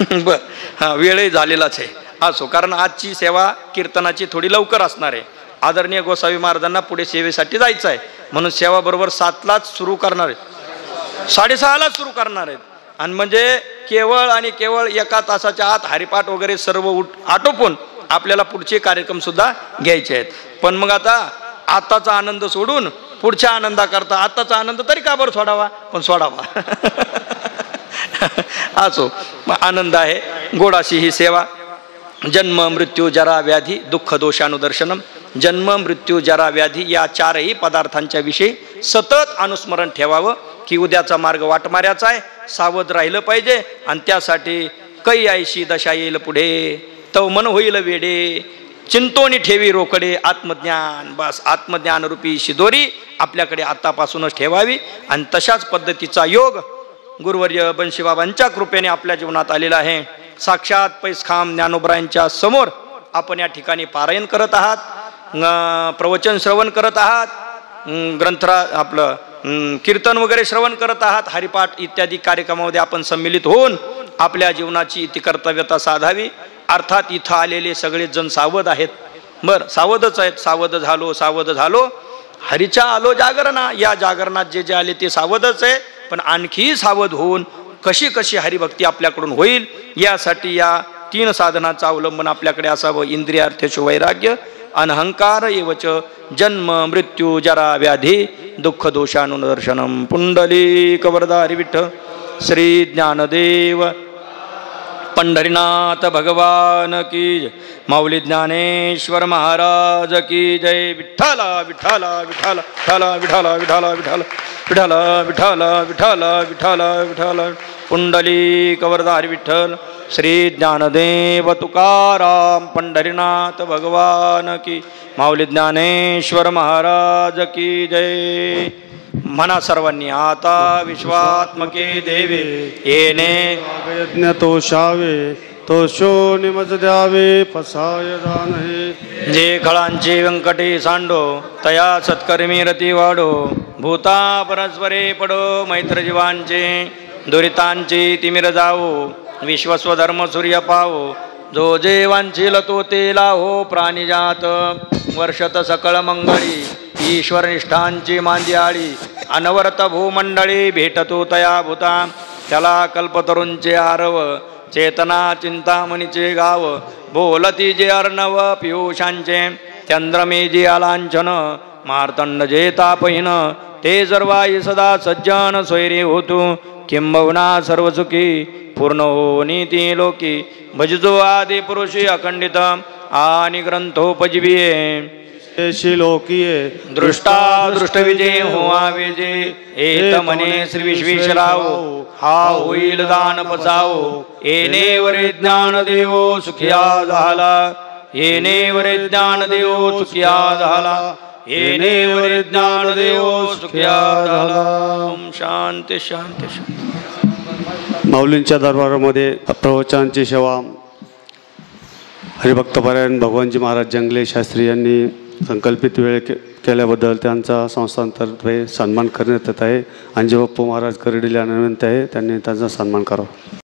बर, हा वेळही झालेलाच आहे. असो, कारण आजची सेवा कीर्तनाची थोडी लवकर असणार आहे. आदरणीय गोसावी महाराजांना पुढे सेवेसाठी जायचं आहे, म्हणून सेवा बरोबर 7लाच सुरू करणार आहेत, 6:30लाच सुरू करणार आहेत. आणि म्हणजे केवळ आणि केवळ 1 तासाच्या आत हरिपाठ वगैरे सर्व आटोपून आपल्याला पुढचे कार्यक्रम सुद्धा घ्यायचे आहेत. पण मग आताचा आनंद सोडून पुढच्या आनंदाकरता आताचा आनंद तरी का बरं सोडावा, पण सोडावा. असो, आनंद आहे. गोडाशी ही सेवा. जन्म मृत्यू जरा व्याधी दुःख दोषानुदर्शनम. जन्म मृत्यू जरा व्याधी या 4ही पदार्थांच्या विषयी सतत अनुस्मरण ठेवावं की उद्याचा मार्ग वाटमाऱ्याचा आहे. सावध राहिलं पाहिजे. आणि त्यासाठी कै आयशी दशा येईल पुढे, तव मन होईल वेडे, चिंतोनी ठेवी रोकडे आत्मज्ञान. बस, आत्मज्ञान रूपी शिदोरी आपल्याकडे आतापासूनच ठेवावी. आणि तशाच पद्धतीचा योग गुरुवर्य बंशीबाबांच्या कृपेने आपल्या जीवनात आलेला आहे. साक्षात पैसखाम ज्ञानोबरायांच्या समोर आपण या ठिकाणी पारायण करत आहात, प्रवचन श्रवण करत आहात, आपलं कीर्तन वगैरे श्रवण करत आहात, हरिपाठ इत्यादी कार्यक्रमामध्ये आपण सम्मिलित होऊन आपल्या जीवनाची इति कर्तव्यता साधावी. अर्थात इथं आलेले सगळे जण सावध आहेत. बरं, सावधच आहेत. सावध झालो. हरीच्या आलो जागरणा. या जागरणात जे जे आले ते सावधच आहे. पण आणखी सावध होऊन कशी हरिभक्ती आपल्याकडून होईल यासाठी या 3 साधनाचं अवलंबन आपल्याकडे असावं. इंद्रियार्थेषु वैराग्य, अनहंकार एवच, जन्म मृत्यू जरा व्याधी दुःख दोषानुदर्शनम. पुंडलीक वरदारी विठ्ठल श्री ज्ञानदेव पंढरीनाथ भगवान की जय. माऊली ज्ञानेश्वर महाराज की जय. विठ्ठला विठ्ठला विठ्ठला विठ्ठला विठ्ठला विठ्ठला विठ्ठला विठ्ठला विठ्ठला विठ्ठला विठ्ठला विठ्ठला पुंडलिक वरदारी विठ्ठल श्री ज्ञानदेव तुकाराम पंढरीनाथ भगवान की माऊली ज्ञानेश्वर महाराज की जय. म्हणा सर्वांनी आता विश्वात्मके देवे येणे यज्ञ तोषावे तोषो निमज द्यावे पसाय दानहे. जे खळांची व्यंकटी सांडो तया सत्कर्मी रती वाढो भूता परस्परे पडो मैत्र जीवांचे दुरितांची तिमिर जावो विश्वस्वधर्म सूर्य पावो जो जे वांछील तो ते लाहो प्राणिजात वर्षत सकळ मंगळी ईश्वर निष्ठांची मांदियाळी अनवरत भूमंडळी भेटतो तया भूता त्याला कल्पतरूंचे आरव चेतना चिंतामणीचे गाव बोलती जे अर्णव पियुषांचे चंद्रमेजी आलांछन मार्तंड जे तापहीन ते सर्वाई सदा सज्जन सोयरी होतू किंबहुना सर्व सुखी पूर्ण हो नीती लोकी भजजो आदि पुरुषी अखंडित आणि ग्रंथोपजीविये लोकीये दृष्टा दृष्ट विजय होवा विजय एत म्हणे श्री विश्वेश्वराव हा होईल दान पचावो येणे वरे ज्ञान देवो सुखिया झाला येणे वरे ज्ञान देवो सुखिया झाला येणे वरे ज्ञान देवो सुखिया झाला. ओम शांती शांती शांती. माऊलींच्या दरबारामध्ये प्रवचनांची सेवा हरिभक्तपरायण भगवानजी महाराज जंगले शास्त्री यांनी संकल्पित वेळ केल्याबद्दल त्यांचा संस्थांतर्फे सन्मान करण्यात येत आहे. अंजबाप्पू महाराज करडीला विनंती आहे त्यांनी त्यांचा सन्मान करावा.